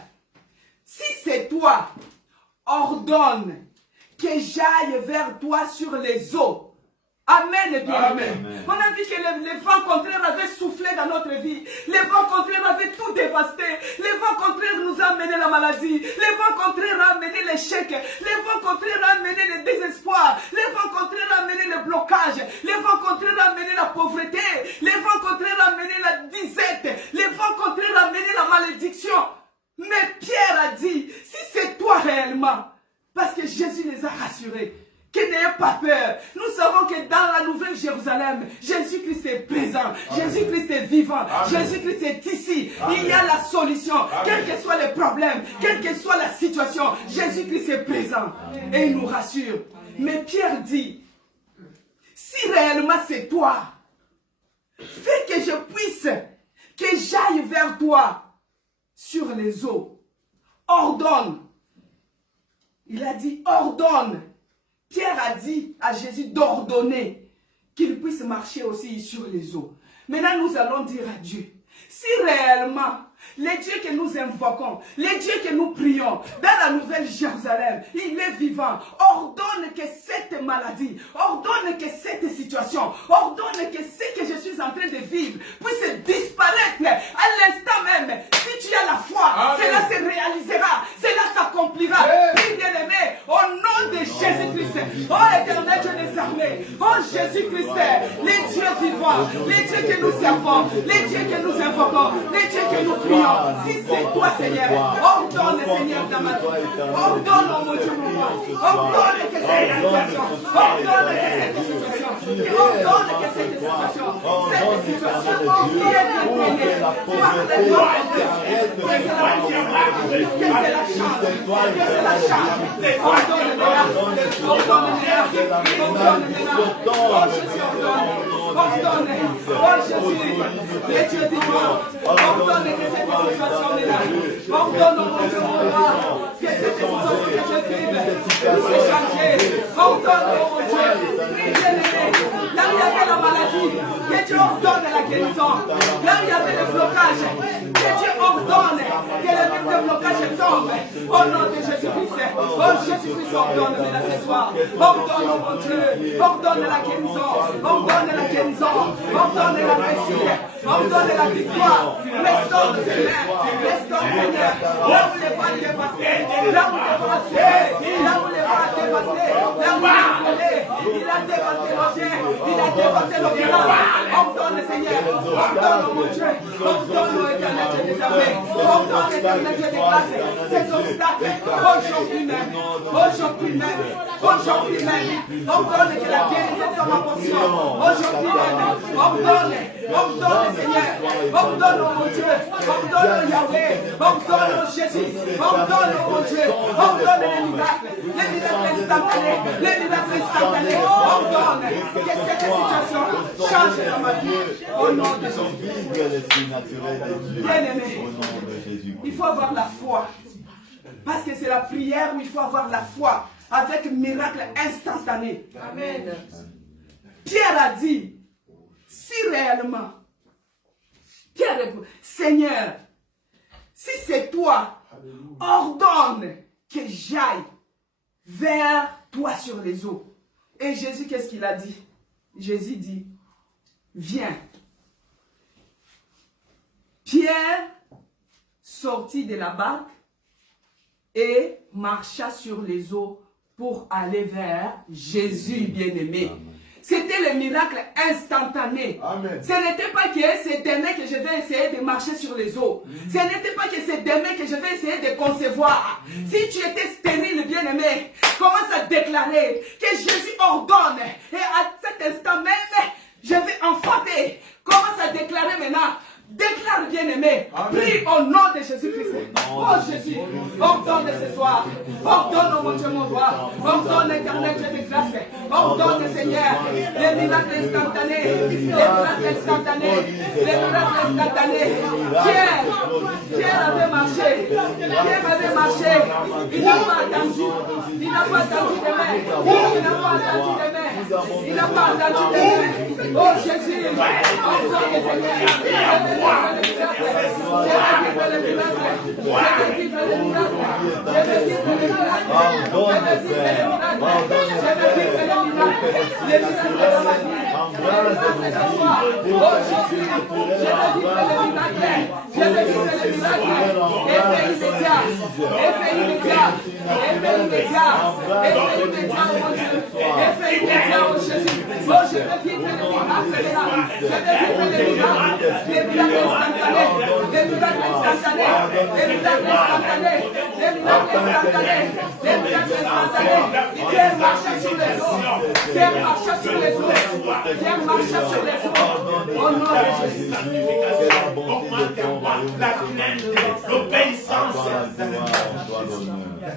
si c'est toi toi, ordonne que j'aille vers toi sur les eaux. Amen et bien-aimé. On a vu que les vents contraires avaient soufflé dans notre vie. Les vents contraires avaient tout dévasté. Les vents contraires nous ont amené la maladie. Les vents contraires ont amené l'échec. Les vents contraires ont amené le désespoir. Les vents contraires ont amené le blocage. Les vents contraires ont amené la pauvreté. Les vents contraires ont amené la disette. Les vents contraires ont amené la malédiction. Mais Pierre a dit, si c'est toi réellement, parce que Jésus les a rassurés, que n'ayez pas peur. Nous savons que dans la nouvelle Jérusalem, Jésus-Christ est présent. Jésus-Christ est vivant. Jésus-Christ est ici. Amen. Il y a la solution. Quels que soient les problèmes, quelle que soit la situation, Jésus-Christ est présent. Amen. Et il nous rassure. Amen. Mais Pierre dit, si réellement c'est toi, fais que je puisse, que j'aille vers toi sur les eaux. Ordonne. Il a dit, ordonne. Pierre a dit à Jésus d'ordonner qu'il puisse marcher aussi sur les eaux. Maintenant, nous allons dire à Dieu, si réellement les dieux que nous invoquons, les dieux que nous prions dans la nouvelle Jérusalem, il est vivant, ordonne que cette maladie, ordonne que cette situation, ordonne que ce que je suis en train de vivre puisse disparaître à l'instant même. Si tu as la foi, amen, cela se réalisera, cela s'accomplira. Oui, bien-aimé, au nom de Jésus-Christ, oh éternel Dieu des armées, oh Jésus-Christ, les dieux vivants, les dieux que nous servons, les dieux que nous invoquons, les dieux que nous prions, si c'est toi, Seigneur, ordonne, Seigneur, dans ma vie. Ordonne, oh mon Dieu, mon roi. Ordonne que cette situation, ordonne que cette situation, ordonne que cette situation qui est déterminée par les hommes, que c'est la charge, que c'est la charge, que c'est la charge. Ordonne-la, ordonne-la, ordonne-la. Oh Jésus, ordonne, oh Jésus, les dieux vivants, ordonne que cette situation est là. Ordonne, oh mon Dieu, mon roi, que cette situation que je vive puisse changer. Ordonne, oh mon Dieu, bien-aimé, là où il y avait la maladie, que Dieu ordonne la guérison. Là où il y avait le blocage, que Dieu ordonne que le blocage tombe. Au nom de Jésus-Christ, oh Jésus-Christ, ordonne là ce soir. Ordonne, oh mon Dieu, ordonne la guérison, ordonne la guérison, ordonne la réussite, ordonne la victoire. Restaure Seigneur, restaure Seigneur. Là où les vents dévastés, là où les vents assurés, là où les vents dévastés, là où il a dévasté nos biens, il a dévasté nos finances. Ordonne Seigneur, ordonne mon Dieu, ordonne au éternel Dieu des armées, ordonne l'éternel Dieu des grâces, ces obstacles, aujourd'hui même, aujourd'hui même, aujourd'hui même, ordonne que la guérison soit ma portion, aujourd'hui même, ordonne Seigneur, ordonne mon Dieu, ordonne Yahweh, ordonne Jésus, ordonne mon Dieu, ordonne les miracles instantanés, ordonne que cette situation change dans ma vie, au nom de Jésus. Bien-aimé, il faut avoir la foi, parce que c'est la prière où il faut avoir la foi, avec miracle instantané. Amen. Pierre a dit, si réellement, Pierre répond, Seigneur, si c'est toi, ordonne que j'aille vers toi sur les eaux. Et Jésus, qu'est-ce qu'il a dit? Jésus dit, viens. Pierre sortit de la barque et marcha sur les eaux pour aller vers Jésus bien-aimé. C'était le miracle instantané. Amen. Ce n'était pas que c'est demain que je vais essayer de marcher sur les eaux. Ce n'était pas que c'est demain que je vais essayer de concevoir. Si tu étais stérile, bien-aimé, commence à déclarer que Jésus ordonne. Et à cet instant même, je vais enfanter. Commence à déclarer maintenant. Déclare bien-aimé, prie au nom de Jésus-Christ. Oh Jésus, ordonne ce soir. Ordonne, oh mon Dieu, mon roi. Ordonne, éternel Dieu de grâce. Ordonne, Seigneur, les miracles instantanés. Les miracles instantanés. Les miracles instantanés. Pierre avait marché. Pierre avait marché. Il n'a pas attendu. Il n'a pas attendu demain. Il n'a pas attendu demain. Il n'a pas attendu demain. Oh Jésus, ordonne, Seigneur. Je vais vivre le miracle. Je vais vivre le miracle. Je vais vivre Pardonne, Père. Pardonne, Père. Embrase nos vies. Pour que tu naturel embrase nos vies. Pour que tu naturel embrase ton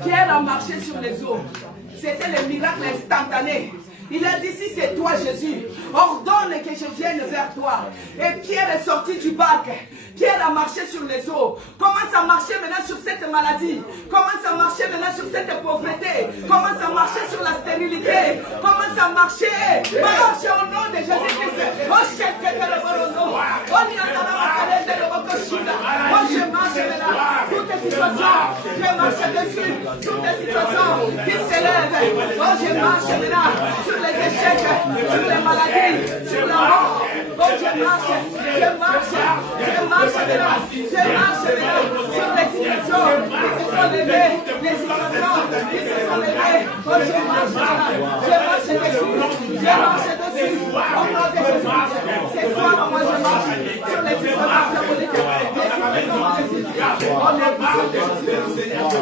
Pierre a marché sur les eaux. C'était le miracle instantané. Il a dit, si c'est toi Jésus, ordonne que je vienne vers toi. Et Pierre est sorti du bac. Pierre a marché sur les eaux. Commence à marcher maintenant sur cette maladie. Commence à marcher maintenant sur cette pauvreté. Commence à marcher sur la stérilité. Commence à marcher. Marche au nom de Jésus-Christ. Oh, chef de l'Orono. Oh, je marche maintenant. Toutes les situations, je marche dessus. Toutes les situations qui s'élèvent. Oh, je marche maintenant sur les échecs, sur les maladies, sur la mort. Oh, je marche maintenant sur les situations qui se sont levées, les situations qui se sont levées. Oh, je marche dessus, au nom de Jésus. C'est toi, moi je marche sur les situations diaboliques, les situations maléfiques. Oh, nom puissant de Jésus. Oh, nom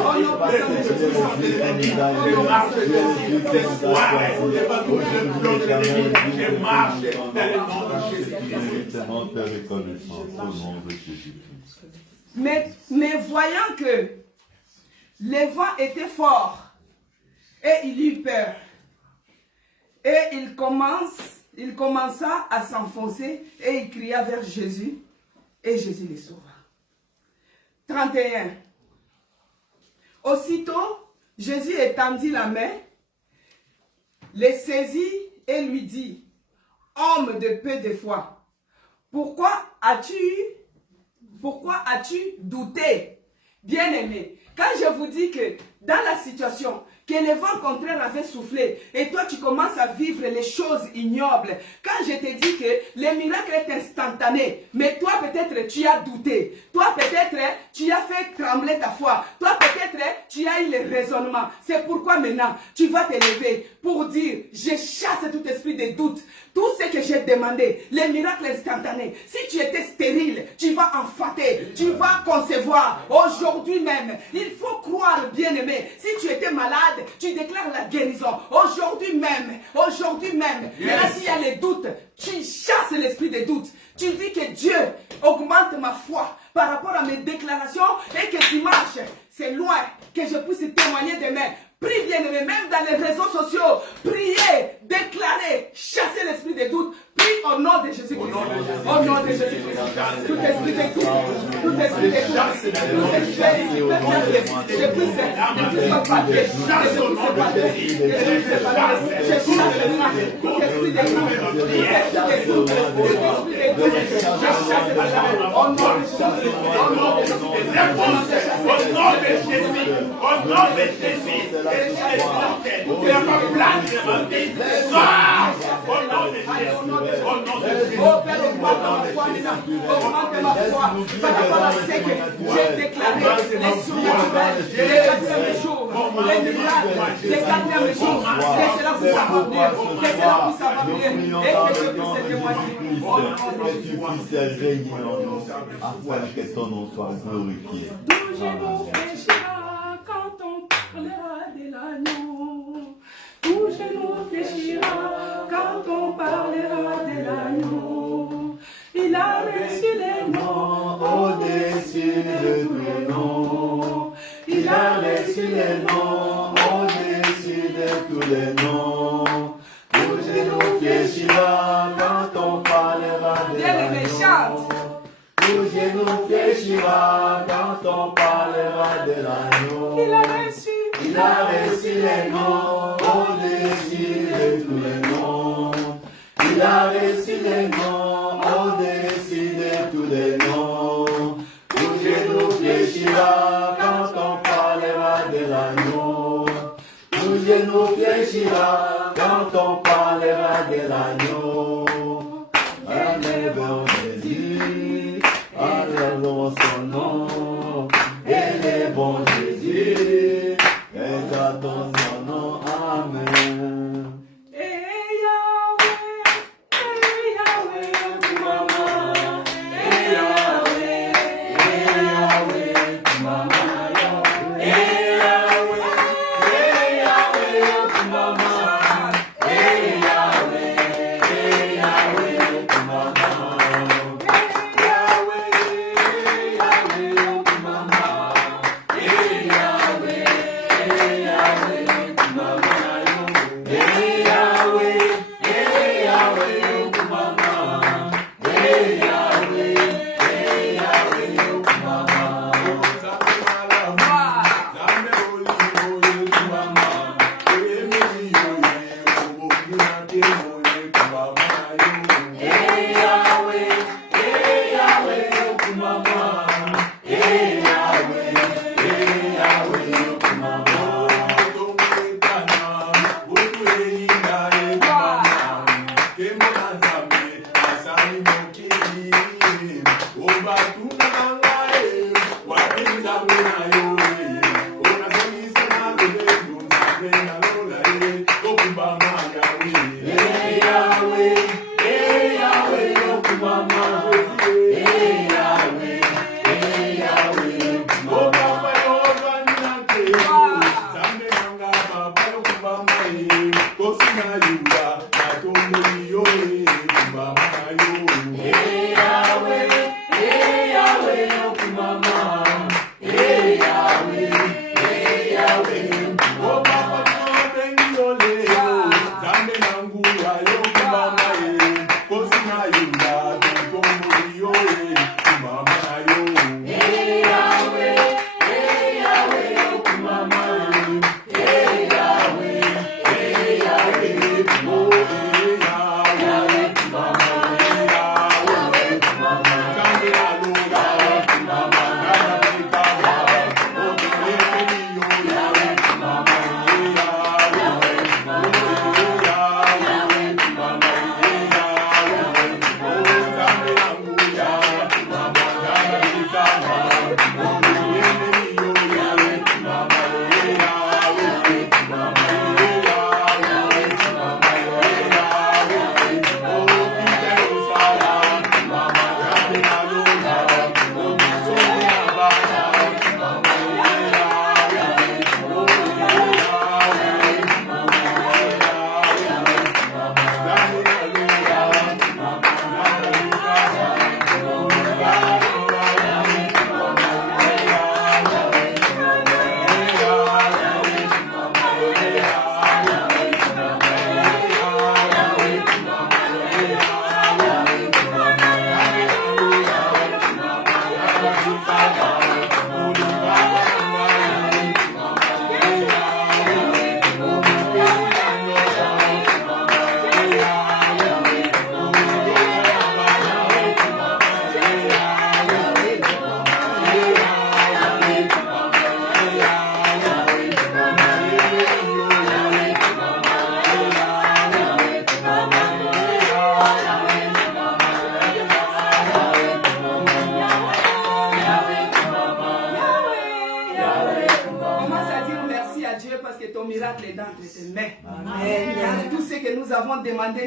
puissant de Jésus. Mais voyant que les vents étaient forts, et il eut peur, et il commença à s'enfoncer, et il cria vers Jésus, et Jésus les sauva. 31. Aussitôt, Jésus étendit la main, les saisit et lui dit, homme de peu de foi, pourquoi as-tu douté? Bien-aimé, quand je vous dis que dans la situation, que les vents contraires avaient soufflé et toi tu commences à vivre les choses ignobles, quand je te dis que le miracle est instantané, mais toi peut-être tu as douté, toi peut-être tu as fait trembler ta foi, toi peut-être tu as eu le raisonnement, c'est pourquoi maintenant tu vas te lever pour dire, je chasse tout esprit de doute, tout ce que j'ai demandé, les miracles instantanés. Si tu étais stérile, tu vas enfanter, tu vas concevoir. Aujourd'hui même, il faut croire, bien-aimé. Si tu étais malade, tu déclares la guérison. Aujourd'hui même. Yes. Là, s'il y a les doutes, tu chasses l'esprit des doutes. Tu dis que Dieu augmente ma foi par rapport à mes déclarations et que dimanche, c'est loin que je puisse témoigner demain. Prie bien aimé, même dans les réseaux sociaux, priez, déclarez, chassez l'esprit des doutes, prie au nom de Jésus-Christ. Au nom de Jésus-Christ. Tout esprit de doute, tout esprit de doute, tout esprit de doute, je puisse me parler, je puisse tout esprit de doute, je chasse au nom de Jésus, au nom de Jésus. Tu n'as pas place devant lui. Sors au nom de Jésus. Oh Père, augmente ma foi maintenant. Augmente ma foi. Par rapport à ce que j'ai déclaré. Les surnaturels, les 4e jours, les miracles, les 4e jours. Que cela vous accomplir. Que cela puisse accomplir. Et que je puisse témoigner. Que tu puisses régner en nous. Afin que ton nom soit glorifié. D'où je nous fléchira quand on parlera de l'agneau. Tout genou fléchira quand on parlera de l'agneau. Il a reçu les noms au-dessus de tous les noms. Il a reçu les noms au-dessus de tous les noms. Tout genou fléchira quand on parlera de l'agneau. Tout genou fléchira quand on parlera de l'agneau. Il a reçu les noms au-dessus de tous les noms. Il a reçu les noms au-dessus de tous les noms. Tout genou fléchira quand on parlera de l'agneau. Dieu nous fléchira quand on parlera de l'agneau. Élevons Jésus, allons son nom. Élevons Jésus, exaltons son nom. Amen.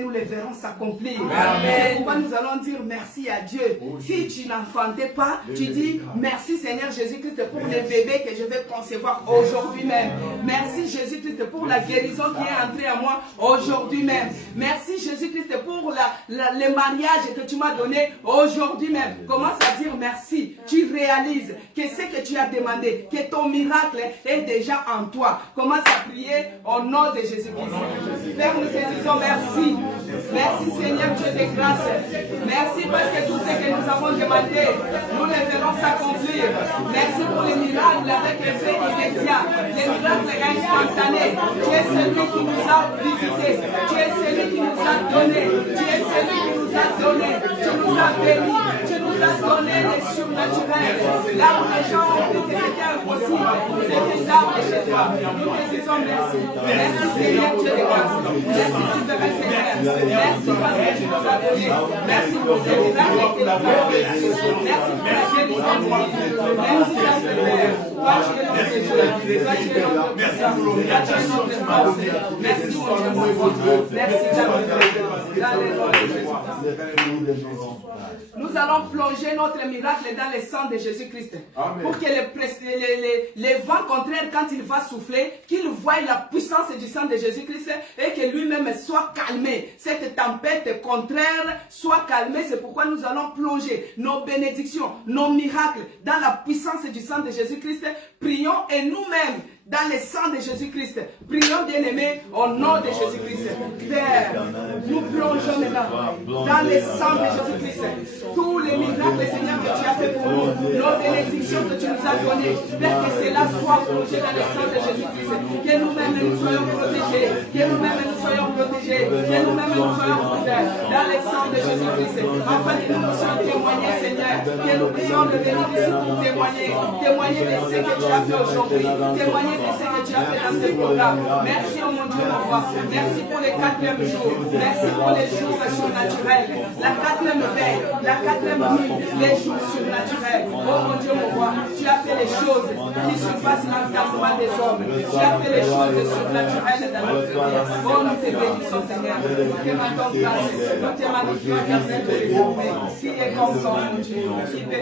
Nous les verrons s'accomplir. C'est pourquoi nous allons dire merci à Dieu. Si tu n'enfantais pas, tu dis merci Seigneur Jésus-Christ pour les bébés que je vais concevoir aujourd'hui même. Merci Jésus-Christ pour la guérison qui est entrée à moi aujourd'hui même. Merci Jésus-Christ pour le mariage que tu m'as donné aujourd'hui même. Commence à dire merci. Tu réalises que ce que tu as demandé, que ton miracle est déjà en toi. Commence à prier au nom de Jésus-Christ. Père, nous te disons merci. Merci Seigneur Dieu de grâce. Merci parce que tout ce que nous avons demandé, nous les verrons s'accomplir. Merci pour les miracles avec effet immédiat, les miracles instantanés. Tu es celui qui nous a visités. Tu es celui qui nous a donné. Tu es celui qui nous a donné. Tu nous as bénis. Tu nous as donné les surnaturels. Là où les gens ont cru que c'était impossible, c'est faisable chez toi. Nous te disons merci. Merci Seigneur Dieu de grâce. Merci souverain Seigneur. Merci parce que tu nous as donné. Merci pour ces miracles que tu nous as fait. Merci pour la guérison. Merci la Père. Toi tu es notre Dieu. Toi tu es notre puissance. Toi tu es notre force. Merci mon Dieu mon Dieu. Merci la Nous allons plonger notre miracle dans le sang de Jésus-Christ. Pour que les vents contraires, quand il va souffler, qu'il voie la puissance du sang de Jésus-Christ et que lui-même soit calmé. Cette tempête contraire soit calmée. C'est pourquoi nous allons plonger nos bénédictions, nos miracles dans la puissance du sang de Jésus-Christ. Prions et nous-mêmes dans le sang de Jésus-Christ. Prions bien-aimés au nom de Jésus-Christ. Père, nous plongeons maintenant dans le sang de Jésus-Christ. Tous les miracles, Seigneur, que tu as fait pour nous, nos bénédictions que tu nous as données, Père, que cela soit plongé dans le sang de Jésus-Christ. Que nous-mêmes nous soyons protégés. Que nous-mêmes nous soyons protégés. Que nous-mêmes nous soyons couverts dans le sang de Jésus-Christ. Afin que nous puissions témoigner, Seigneur. Que nous puissions venir ici pour témoigner. Témoigner de ce que tu as fait aujourd'hui. Témoigner de ce que tu as fait dans ce programme. Merci, oh mon Dieu, mon roi. Merci pour les 4e jour. Merci pour les jours surnaturels. La 4e veille, la 4e nuit, les jours surnaturels. Oh mon Dieu, mon roi, tu as fait les choses qui surpassent l'entendement des hommes. Tu as fait les choses surnaturelles dans notre vie. Oh, nous te bénissons, Seigneur. Nous te rendons grâce. Nous te magnifions, éternel, pour les hommes. Qui est comme toi, mon Dieu. Qui peut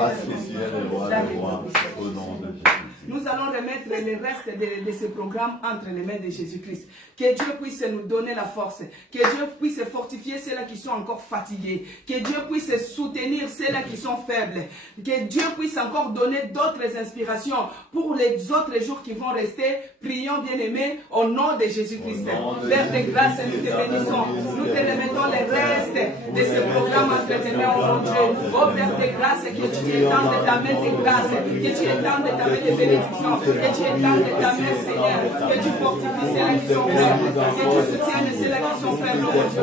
au nom de Jésus. Nous allons remettre le reste de ce programme entre les mains de Jésus-Christ. Que Dieu puisse nous donner la force. Que Dieu puisse fortifier ceux-là qui sont encore fatigués. Que Dieu puisse soutenir ceux-là qui sont faibles. Que Dieu puisse encore donner d'autres inspirations pour les autres jours qui vont rester. Prions, bien-aimés, au nom de Jésus-Christ. Père de grâce, nous te bénissons. Nous te remettons le reste de ce programme entre tes mains, oh mon Dieu. Oh Père de grâce, que tu étendes ta main de grâce. Que tu étendes ta main de bénédiction. Que tu étendes ta main, Seigneur. Que tu fortifies ceux-là qui sont faibles. Que tu soutiennes ceux-là qui sont faibles, oh Dieu.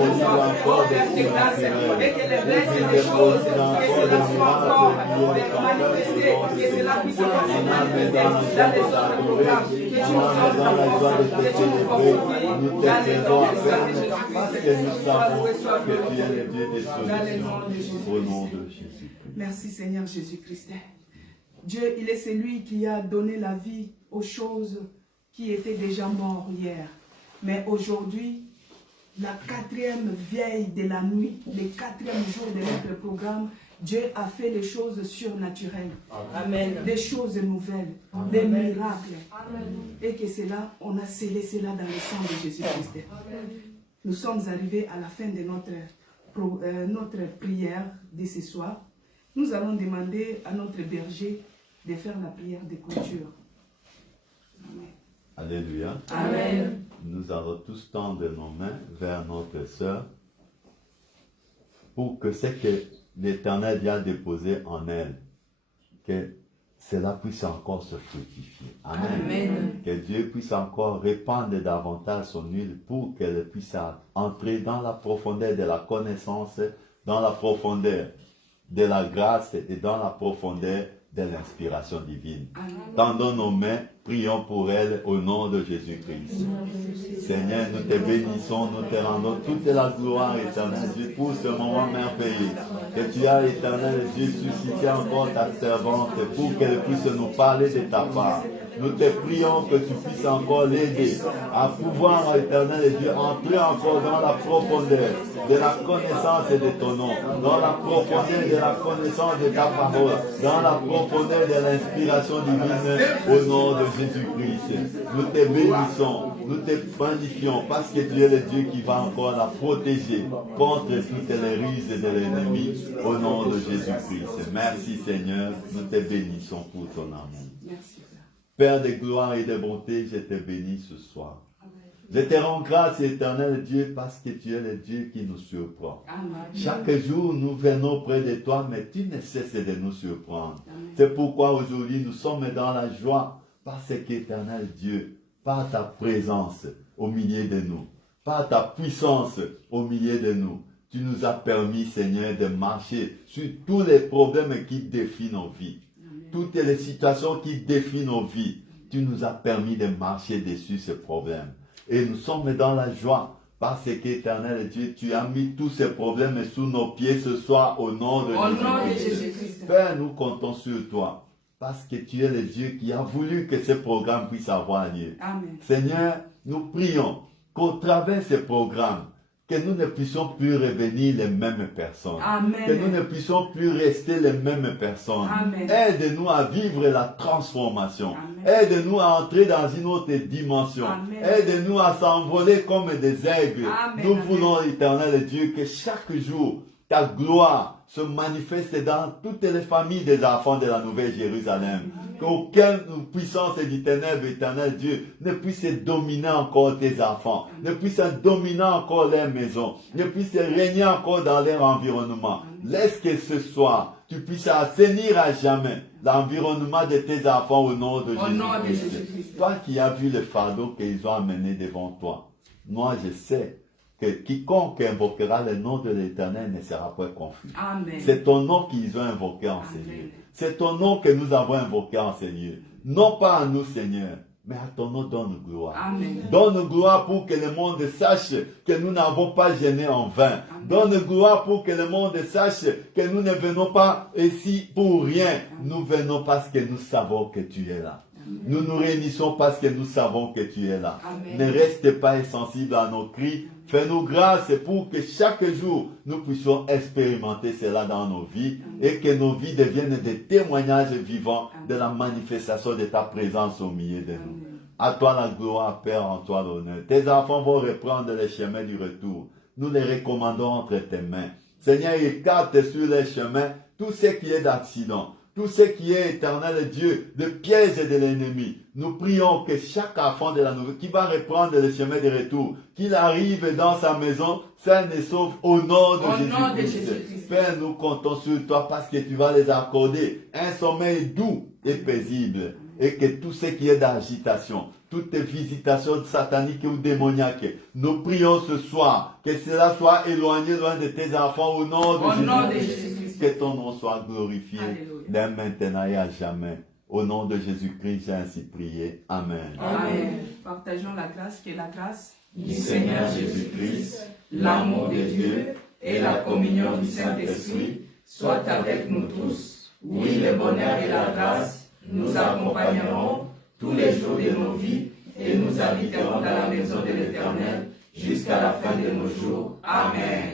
Oh Père de grâce. Et que le reste des choses, que cela soit encore manifesté. Que cela puisse encore se manifester dans les autres programmes. Que tu nous donnes la force. Que tu nous fortifies. Dans les noms de Jésus-Christ. Sois loué, sois glorifié. Au nom de Jésus. Merci Seigneur Jésus-Christ. Dieu, il est celui qui a donné la vie aux choses qui étaient déjà mortes hier. Mais aujourd'hui, la 4e veille de la nuit, le 4e jour de notre programme, Dieu a fait les choses surnaturelles. Amen. Des choses nouvelles, amen. Des miracles. Amen. Et que cela, on a scellé cela dans le sang de Jésus-Christ. Nous sommes arrivés à la fin de notre prière de ce soir. Nous allons demander à notre berger de faire la prière de clôture. Amen. Alléluia. Amen. Nous allons tous tendre nos mains vers notre sœur pour que ce que l'Éternel vient déposer en elle, que cela puisse encore se fructifier. Amen. Amen. Que Dieu puisse encore répandre davantage son huile pour qu'elle puisse entrer dans la profondeur de la connaissance, dans la profondeur de la grâce et dans la profondeur de l'inspiration divine. Amen. Tendons nos mains, prions pour elle au nom de Jésus-Christ. Seigneur, nous te bénissons, nous te rendons toute la gloire, éternel Dieu, pour ce moment merveilleux. Que tu as, éternel Dieu, suscité encore ta servante pour qu'elle puisse nous parler de ta part. Nous te prions que tu puisses encore l'aider à pouvoir, éternel Dieu, entrer encore dans la profondeur de la connaissance de ton nom, dans la profondeur de la connaissance de ta parole, dans la profondeur de l'inspiration divine au nom de Jésus-Christ. Nous te bénissons, nous te magnifions parce que tu es le Dieu qui va encore la protéger contre toutes les ruses de l'ennemi au nom de Jésus-Christ. Merci Seigneur, nous te bénissons pour ton amour. Merci. Père de gloire et de bonté, je te bénis ce soir. Amen. Je te rends grâce, éternel Dieu, parce que tu es le Dieu qui nous surprend. Amen. Chaque jour, nous venons près de toi, mais tu ne cesses de nous surprendre. C'est pourquoi aujourd'hui, nous sommes dans la joie, parce qu'éternel Dieu, par ta présence au milieu de nous, par ta puissance au milieu de nous, tu nous as permis, Seigneur, de marcher sur tous les problèmes qui défient nos vies. Toutes les situations qui défient nos vies, tu nous as permis de marcher dessus ces problèmes. Et nous sommes dans la joie parce qu'Éternel Dieu, tu as mis tous ces problèmes sous nos pieds ce soir au nom de Jésus-Christ. Père, nous comptons sur toi parce que tu es le Dieu qui a voulu que ce programme puisse avoir lieu. Amen. Seigneur, nous prions qu'au travers de ces programmes, que nous ne puissions plus revenir les mêmes personnes. Amen. Que nous ne puissions plus rester les mêmes personnes. Amen. Aide-nous à vivre la transformation. Amen. Aide-nous à entrer dans une autre dimension. Amen. Aide-nous à s'envoler comme des aigles. Amen. Nous voulons, Éternel Dieu, que chaque jour, ta gloire se manifeste dans toutes les familles des enfants de la Nouvelle Jérusalem. Qu'aucune puissance du ténèbre, Éternel Dieu, ne puisse dominer encore tes enfants, ne puisse dominer encore leur maison, ne puisse régner encore dans leur environnement. Laisse que ce soir, tu puisses assainir à jamais l'environnement de tes enfants au nom de Jésus-Christ. Toi qui as vu le fardeau qu'ils ont amené devant toi, moi je sais que quiconque invoquera le nom de l'Éternel ne sera pas confus. C'est ton nom qu'ils ont invoqué en Seigneur. C'est ton nom que nous avons invoqué en Seigneur. Non pas à nous, Seigneur, mais à ton nom donne gloire. Amen. Donne gloire pour que le monde sache que nous n'avons pas gêné en vain. Amen. Donne gloire pour que le monde sache que nous ne venons pas ici pour rien. Amen. Nous venons parce que nous savons que tu es là. Amen. Nous nous réunissons parce que nous savons que tu es là. Amen. Ne reste pas insensible à nos cris. Fais-nous grâce pour que chaque jour, nous puissions expérimenter cela dans nos vies et que nos vies deviennent des témoignages vivants de la manifestation de ta présence au milieu de nous. À toi la gloire, Père, en toi l'honneur. Tes enfants vont reprendre les chemins du retour. Nous les recommandons entre tes mains. Seigneur, écarte sur les chemins tout ce qui est d'accident. Tout ce qui est, Éternel Dieu, de pièges de l'ennemi. Nous prions que chaque enfant de la nouvelle qui va reprendre le chemin de retour, qu'il arrive dans sa maison, sain et sauf au nom de Jésus-Christ. Père, nous comptons sur toi parce que tu vas les accorder un sommeil doux et paisible. Et que tout ce qui est d'agitation, toute visitation satanique ou démoniaque, nous prions ce soir que cela soit éloigné loin de tes enfants au nom de Jésus-Christ. Que ton nom soit glorifié dès maintenant et à jamais. Au nom de Jésus-Christ, j'ai ainsi prié. Amen. Amen. Partageons la grâce qui est la grâce du Seigneur Jésus-Christ, l'amour de Dieu et la communion du Saint-Esprit soient avec nous tous. Oui, le bonheur et la grâce nous accompagneront tous les jours de nos vies et nous habiterons dans la maison de l'Éternel jusqu'à la fin de nos jours. Amen.